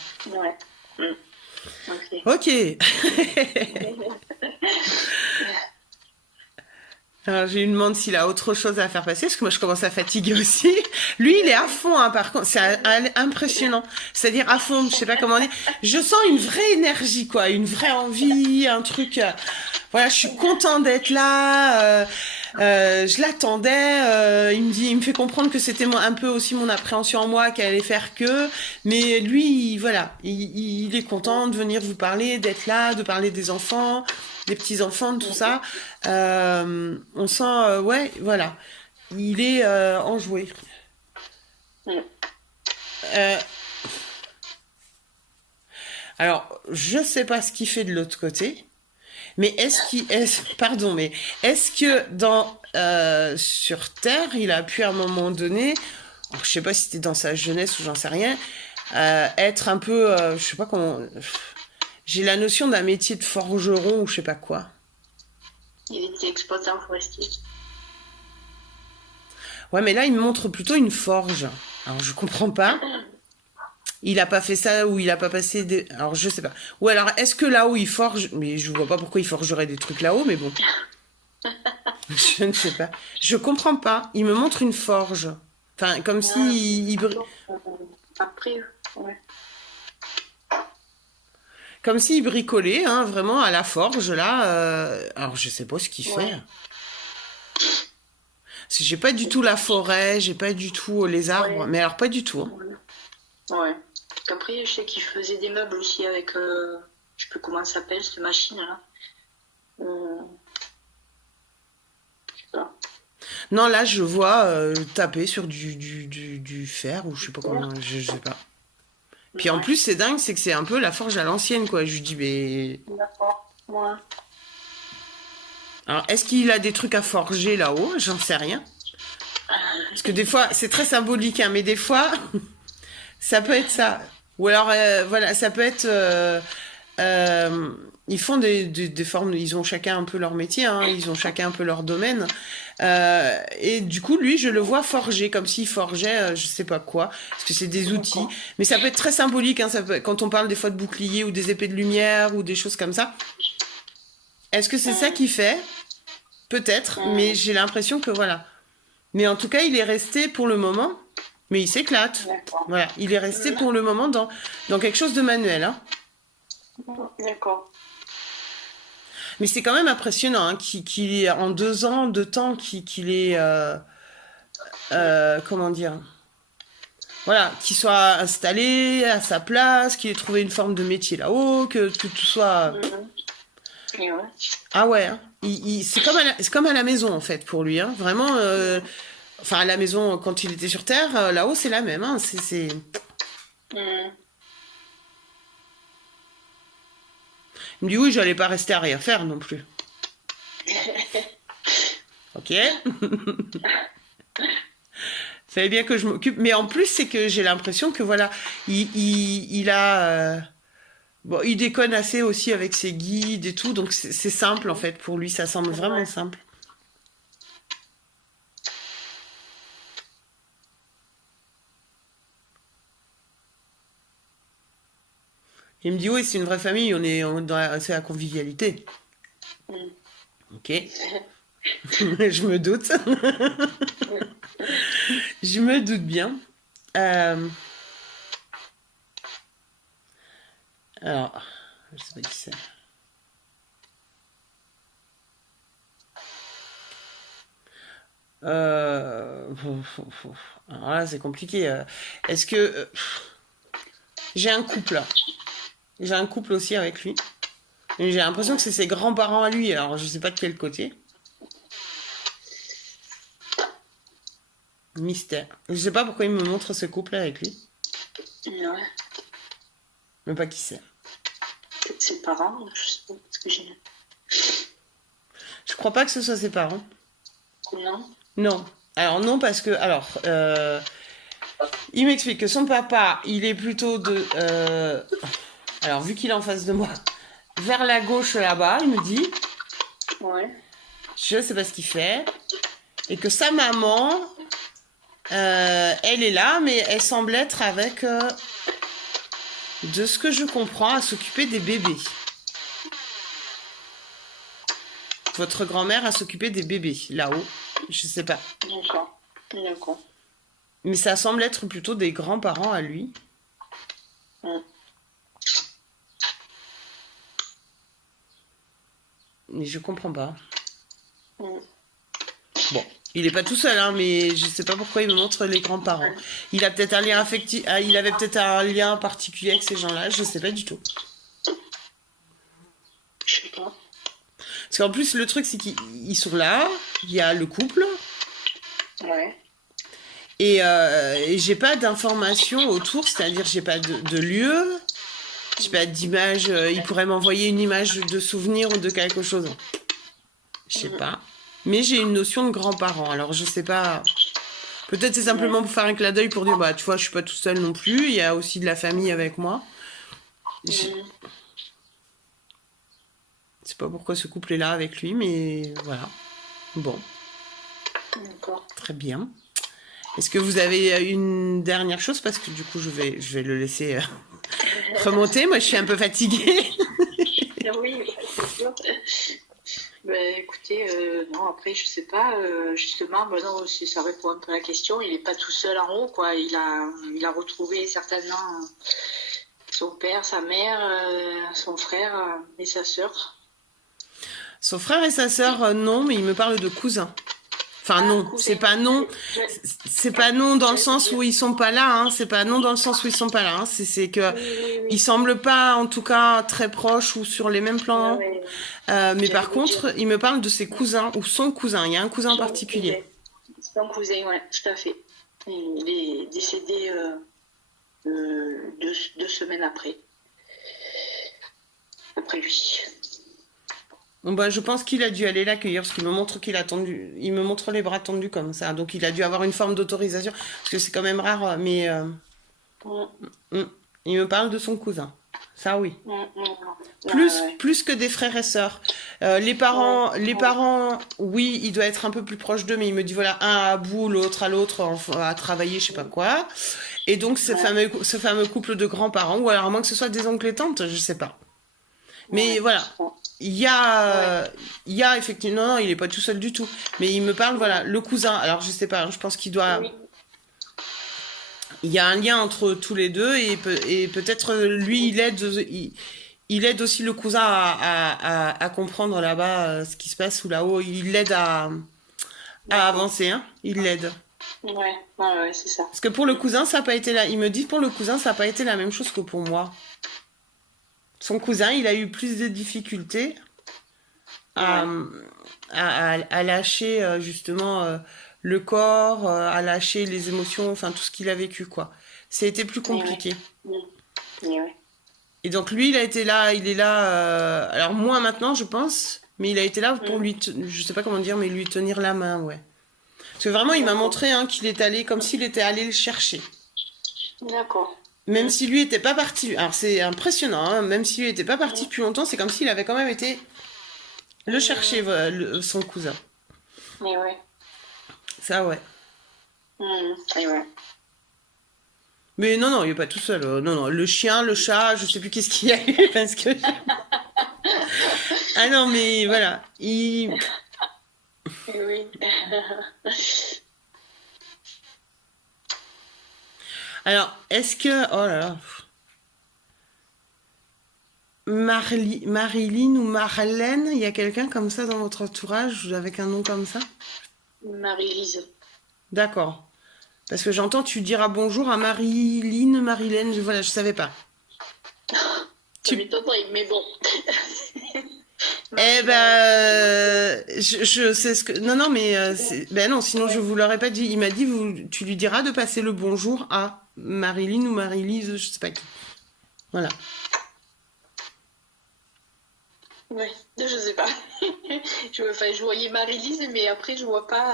Ok. Alors, je lui demande s'il a autre chose à faire passer, parce que moi je commence à fatiguer aussi. Lui, il est à fond, hein, par contre, c'est impressionnant. C'est-à-dire à fond, je sais pas comment dire. Je sens une vraie énergie, quoi, une vraie envie, un truc. Voilà, je suis content d'être là. Je l'attendais. Il me fait comprendre que c'était un peu aussi mon appréhension en moi, qu'elle allait faire que. Mais lui, voilà, il est content de venir vous parler, d'être là, de parler des enfants, des petits enfants, de tout ça. On sent, ouais, voilà, il est enjoué. Alors, je sais pas ce qu'il fait de l'autre côté. Mais est-ce que dans sur Terre, il a pu à un moment donné, alors, je sais pas si c'était dans sa jeunesse ou j'en sais rien, être un peu, je sais pas comment, j'ai la notion d'un métier de forgeron ou je sais pas quoi. Il était exploitant forestier. Ouais, mais là, il me montre plutôt une forge. Alors, je comprends pas. Il a pas fait ça ou il a pas passé des... Alors, je sais pas. Ou alors, est-ce que là-haut, il forge... Mais je vois pas pourquoi il forgerait des trucs là-haut, mais bon. Je ne sais pas. Je comprends pas. Il me montre une forge. Enfin, comme si Après, ouais. comme s'il bricolait, hein, vraiment à la forge, là. Alors, je sais pas ce qu'il fait. Ouais. Parce que j'ai pas du tout la forêt, j'ai pas du tout les arbres. Ouais. Mais alors, pas du tout. Hein. Ouais. Après, je sais qu'il faisait des meubles aussi avec, je sais plus comment ça s'appelle, cette machine-là. Je sais pas. Non, là, je vois taper sur du fer ou je sais pas comment, je sais pas. Puis en Ouais. plus, c'est dingue, c'est que c'est un peu la forge à l'ancienne, quoi. Je lui dis, mais... D'accord. Ouais. Alors, est-ce qu'il a des trucs à forger là-haut? J'en sais rien. Parce que des fois, c'est très symbolique, hein, mais des fois, ça peut être ça. Ou alors, voilà, ça peut être... ils font des formes, ils ont chacun un peu leur métier, hein, ils ont chacun un peu leur domaine. Et du coup, lui, je le vois forger, comme s'il forgeait, je sais pas quoi, parce que c'est des outils. D'accord. Mais ça peut être très symbolique, hein, ça peut, quand on parle des fois de boucliers ou des épées de lumière ou des choses comme ça. Est-ce que c'est ça qu'il fait? Peut-être, mais j'ai l'impression que voilà. Mais en tout cas, il est resté pour le moment, mais il s'éclate. D'accord. Voilà, il est resté pour le moment dans quelque chose de manuel, hein. D'accord. Mais c'est quand même impressionnant hein, qu'il est en 2 ans de temps qu'il est comment dire voilà qu'il soit installé à sa place, qu'il ait trouvé une forme de métier là-haut, que tout soit Et ouais. ah ouais hein. C'est comme à la maison en fait pour lui hein. Vraiment enfin à la maison quand il était sur Terre là-haut c'est la même hein. C'est Mm. il me dit oui j'allais pas rester à rien faire non plus. Ok. Fallait bien que je m'occupe. Mais en plus, c'est que j'ai l'impression que voilà, il a. Bon, il déconne assez aussi avec ses guides et tout, donc c'est simple en fait pour lui, ça semble vraiment Ouais. simple. Il me dit oui, c'est une vraie famille, c'est la convivialité. Mm. Ok. Je me doute. Je me doute bien. Euh, Alors, je sais pas qui c'est. Alors là, c'est compliqué. Est-ce que j'ai un couple là. J'ai un couple aussi avec lui. Et j'ai l'impression que c'est ses grands-parents à lui. Alors, je sais pas de quel côté. Mystère. Je sais pas pourquoi il me montre ce couple avec lui. Et ouais. Mais pas qui c'est. Peut-être ses parents, je sais pas, parce que j'ai. Je crois pas que ce soit ses parents. Non. Non. Alors non parce que il m'explique que son papa il est plutôt de alors vu qu'il est en face de moi vers la gauche là-bas il me dit Ouais. je sais pas ce qu'il fait et que sa maman elle est là mais elle semble être avec de ce que je comprends à s'occuper des bébés. Votre grand-mère a s'occupé des bébés là-haut. Je sais pas. D'accord. D'accord. Mais ça semble être plutôt des grands-parents à lui. Mm. Mais je comprends pas. Mm. Bon, il est pas tout seul, hein, mais je sais pas pourquoi il me montre les grands-parents. Il a peut-être un lien affectif, il avait peut-être un lien particulier avec ces gens-là, je sais pas du tout. Je sais pas. Parce qu'en plus, le truc, c'est qu'ils sont là, il y a le couple, Ouais. et j'ai pas d'informations autour, c'est-à-dire j'ai pas de lieu, j'ai pas d'image, il pourrait m'envoyer une image de souvenir ou de quelque chose. Je sais pas. mais j'ai une notion de grands-parents. Alors, je sais pas. Peut-être c'est simplement pour faire un clin d'œil pour dire, bah, tu vois, je suis pas tout seul non plus. Il y a aussi de la famille avec moi. Je sais pas pourquoi ce couple est là avec lui, mais voilà. Bon, D'accord. très bien. Est-ce que vous avez une dernière chose? Parce que du coup, je vais le laisser remonter. Moi, je suis un peu fatiguée. Oui, c'est sûr. Ben, écoutez, non, après, je sais pas, justement, ben non, si ça répond un peu à la question, il n'est pas tout seul en haut, quoi. Il a retrouvé certainement son père, sa mère, son frère et sa sœur. Son frère et sa sœur, non, mais il me parle de cousins. Enfin, Ah, non, cousin. c'est pas non. C'est pas non dans le sens où ils sont pas là, hein. C'est pas non dans le sens où ils sont pas là, hein. C'est que ils semblent pas, en tout cas, très proches ou sur les mêmes plans. Ouais, Mais j'allais par vous dire. contre, il me parle de ses cousins ou son cousin. Il y a un cousin en particulier. Son cousin, ouais, tout à fait. Il est décédé 2 semaines après lui. Bon, bah, je pense qu'il a dû aller l'accueillir parce qu'il me montre qu'il a tendu, il me montre les bras tendus comme ça. Donc il a dû avoir une forme d'autorisation parce que c'est quand même rare. Mais il me parle de son cousin. Ça oui. Plus que des frères et sœurs. Les parents, oui, il doit être un peu plus proche d'eux, mais il me dit voilà, un à bout, l'autre à l'autre, à travailler, je sais pas quoi. Et donc ce fameux couple de grands-parents, ou alors à moins que ce soit des oncles et tantes, je sais pas. Mais voilà. Il y a effectivement, non, il est pas tout seul du tout. Mais il me parle, voilà, le cousin. Alors, je sais pas, hein, je pense qu'il doit. Oui. Il y a un lien entre tous les deux et peut-être lui, il aide aussi le cousin à comprendre là-bas ce qui se passe ou là-haut. Il l'aide à avancer, hein. Il l'aide. Ouais, c'est ça. Parce que pour le cousin, ça n'a pas été là. Il me dit pour le cousin, ça n'a pas été la même chose que pour moi. Son cousin, il a eu plus de difficultés à lâcher justement le corps, à lâcher les émotions, enfin tout ce qu'il a vécu, quoi. Ça a été plus compliqué. Et donc lui, il a été là, il est là, alors moins maintenant, je pense, mais il a été là pour lui, je sais pas comment dire, mais lui tenir la main, ouais. Parce que vraiment, il m'a montré hein, qu'il est allé, comme s'il était allé le chercher. D'accord. Même si lui était pas parti, alors c'est impressionnant, hein, même si lui était pas parti depuis longtemps, c'est comme s'il avait quand même été le chercher, son cousin. Mais ouais. Ça, ouais. Et ouais. Mais non, il est pas tout seul. Non, le chien, le chat, je sais plus qu'est-ce qu'il y a eu parce que. Ah non, mais voilà. Oui. Alors, est-ce que. Oh là là. Marilyn ou Marlène, il y a quelqu'un comme ça dans votre entourage avec un nom comme ça? Marie-Lise. D'accord. Parce que j'entends, tu diras bonjour à Marilyn, Marilène, voilà, je savais pas. Ça m'étonnerait, mais bon. Eh ben, je sais ce que. Non, mais ben non, sinon je vous l'aurais pas dit. Il m'a dit, tu lui diras de passer le bonjour à Marilyn ou Marie-Lise, je sais pas qui. Voilà. Ouais, je sais pas. Je voyais Marie-Lise, mais après je vois pas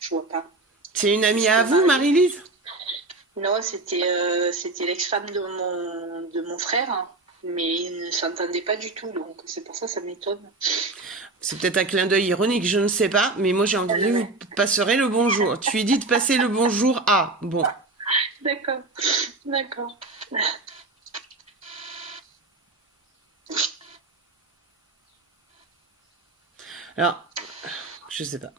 je vois pas. C'est une amie à vous, Marie-Lise? Non, c'était l'ex-femme de mon frère, hein, mais ils ne s'entendaient pas du tout, donc c'est pour ça ça m'étonne. C'est peut-être un clin d'œil ironique, je ne sais pas, mais moi j'ai entendu vous passerez le bonjour. Tu lui dis de passer le bonjour à. Bon. D'accord. Alors, je sais pas.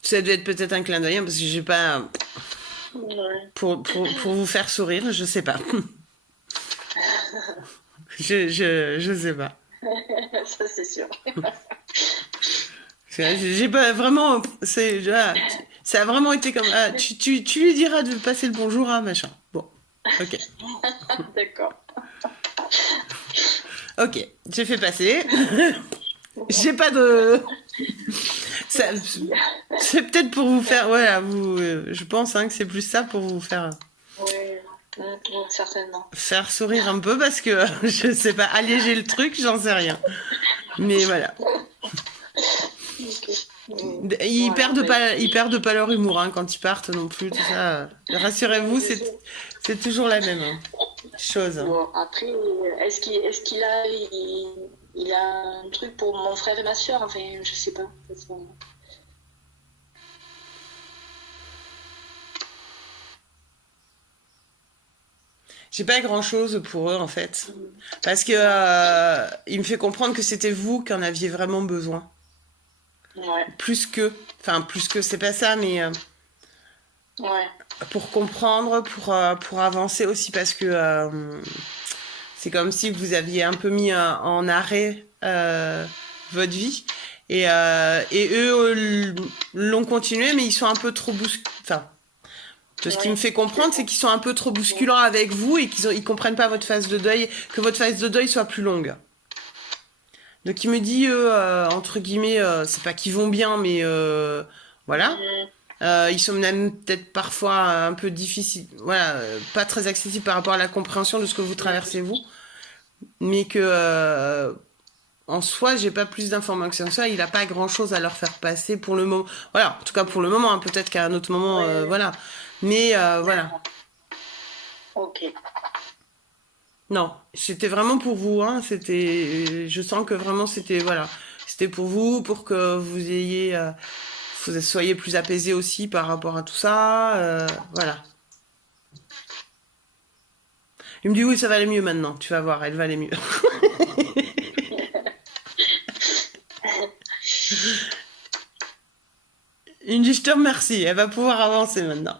Ça devait être peut-être un clin d'œil, hein, parce que j'ai pas. Pour vous faire sourire, je sais pas. Je sais pas. Ça c'est sûr. J'ai pas vraiment. Ça a vraiment été comme. Ah, tu lui diras de passer le bonjour à machin. Bon, ok. D'accord. Ok, j'ai fait passer. J'ai pas de. Ça- c'est peut-être pour vous faire, voilà, je pense hein, que c'est plus ça pour vous Ouais, certainement. faire sourire un peu parce que je sais pas, alléger le truc, j'en sais rien. Mais voilà. Ok. Voilà, Ils perdent pas leur humour hein, quand ils partent non plus, tout ça. Rassurez-vous, c'est toujours la même hein, chose. Hein. bon, après, il a un truc pour mon frère et ma soeur, enfin, je sais pas. J'ai pas grand-chose pour eux en fait, parce que il me fait comprendre que c'était vous qui en aviez vraiment besoin, Ouais, plus que c'est pas ça, mais ouais, pour comprendre, pour avancer aussi, parce que c'est comme si vous aviez un peu mis en arrêt votre vie. Et eux l'ont continué, mais ils sont un peu trop enfin, de ce qui me ouais, fait comprendre, c'est qu'ils sont un peu trop bousculants avec vous et ils comprennent pas votre phase de deuil, que votre phase de deuil soit plus longue. Donc il me dit, eux, entre guillemets, c'est pas qu'ils vont bien, mais voilà. Ils sont même peut-être parfois un peu difficiles, voilà, pas très accessibles par rapport à la compréhension de ce que vous traversez vous, mais que en soi, j'ai pas plus d'informations que ça. Il a pas grand-chose à leur faire passer pour le moment. Voilà, en tout cas pour le moment. Hein, peut-être qu'à un autre moment, ouais, voilà. Mais voilà. d'accord. Ok. Non, c'était vraiment pour vous. Hein. C'était, je sens que vraiment c'était voilà, c'était pour vous, pour que vous ayez, vous soyez plus apaisé aussi par rapport à tout ça. Voilà. Il me dit oui, ça va aller mieux maintenant. Tu vas voir, elle va aller mieux. Il me dit je te remercie. Elle va pouvoir avancer maintenant.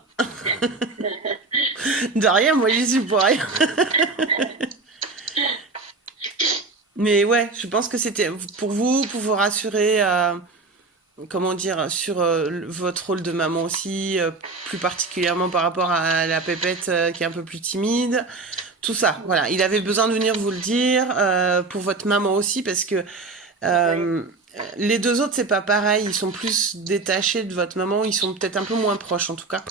De rien, moi j'y suis pour rien. Mais ouais, je pense que c'était pour vous rassurer, comment dire, sur votre rôle de maman aussi, plus particulièrement par rapport à la pépette qui est un peu plus timide. Tout ça, voilà. Il avait besoin de venir vous le dire, pour votre maman aussi, parce que Ouais, euh, les deux autres, c'est pas pareil. Ils sont plus détachés de votre maman, ils sont peut-être un peu moins proches en tout cas.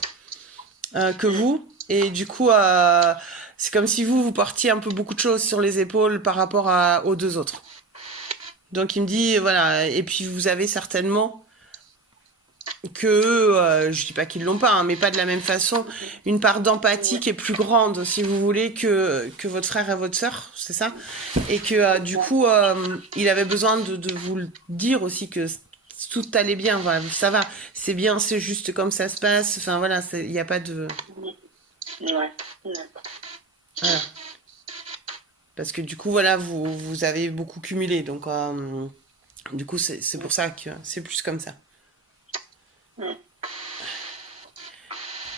Que vous. Et du coup, c'est comme si vous portiez un peu beaucoup de choses sur les épaules par rapport aux deux autres. Donc il me dit, voilà, et puis vous avez certainement que, je dis pas qu'ils l'ont pas, hein, mais pas de la même façon, une part d'empathie ouais, qui est plus grande, si vous voulez, que votre frère et votre sœur, c'est ça. Et que c'est du ça. coup, il avait besoin de vous le dire aussi que tout allait bien, voilà, ça va, c'est bien, c'est juste comme ça se passe, enfin voilà, il n'y a pas de... Ouais, d'accord. Voilà. Parce que du coup, voilà, vous avez beaucoup cumulé. Donc, du coup, c'est pour ça que c'est plus comme ça. Mm.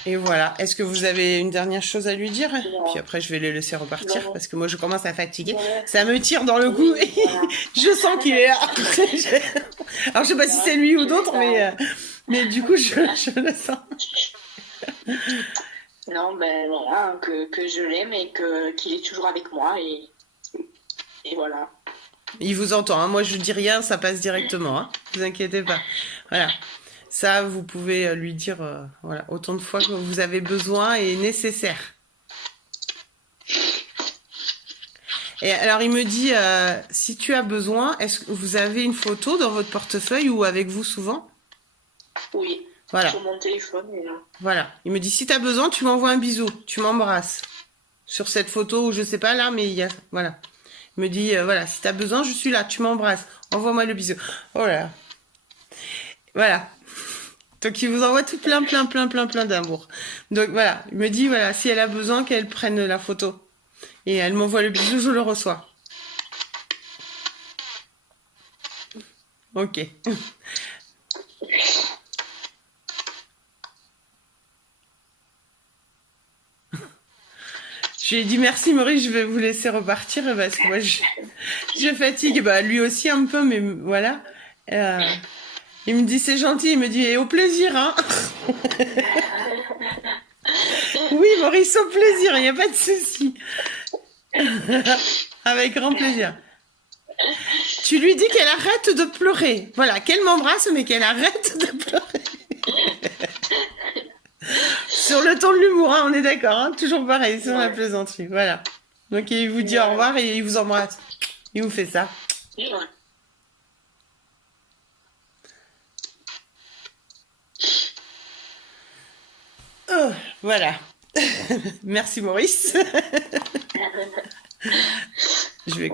Et voilà. Est-ce que vous avez une dernière chose à lui dire? Puis Non, après, je vais les laisser repartir non, parce que moi, je commence à fatiguer. ouais, Ça me tire dans le cou. oui, voilà. Je sens qu'il est là. Alors, je sais pas si c'est Ouais, lui ou je vais d'autres, pas. mais du coup, je le sens. Non, ben voilà, que je l'aime et qu'il est toujours avec moi et voilà. Il vous entend. Hein. Moi, je dis rien, ça passe directement. Hein. Vous inquiétez pas. Voilà. Ça, vous pouvez lui dire voilà, autant de fois que vous avez besoin et nécessaire. Et alors, il me dit, si tu as besoin, est-ce que vous avez une photo dans votre portefeuille ou avec vous souvent? Oui, Voilà, sur mon téléphone. voilà. Il me dit, si tu as besoin, tu m'envoies un bisou, tu m'embrasses. Sur cette photo, ou je sais pas là, mais il y a... Voilà. Il me dit, voilà, si tu as besoin, je suis là, tu m'embrasses. Envoie-moi le bisou. Oh là là. Voilà. Donc il vous envoie tout plein d'amour. Donc voilà, il me dit voilà, si elle a besoin qu'elle prenne la photo. Et elle m'envoie le bisou, je le reçois. Ok. Je lui ai dit merci Maurice, je vais vous laisser repartir parce que moi je fatigue. Bah lui aussi un peu, mais voilà. Euh, il me dit c'est gentil, il me dit et au plaisir hein. Oui Maurice, au plaisir, il n'y a pas de souci. Avec grand plaisir. Tu lui dis qu'elle arrête de pleurer. Voilà, qu'elle m'embrasse, mais qu'elle arrête de pleurer. Sur le ton de l'humour, hein, on est d'accord, hein, toujours pareil, sur la plaisanterie. Voilà. Donc il vous dit au revoir et il vous embrasse. Il vous fait ça. Ouais. Oh, voilà. Merci Maurice. Je vais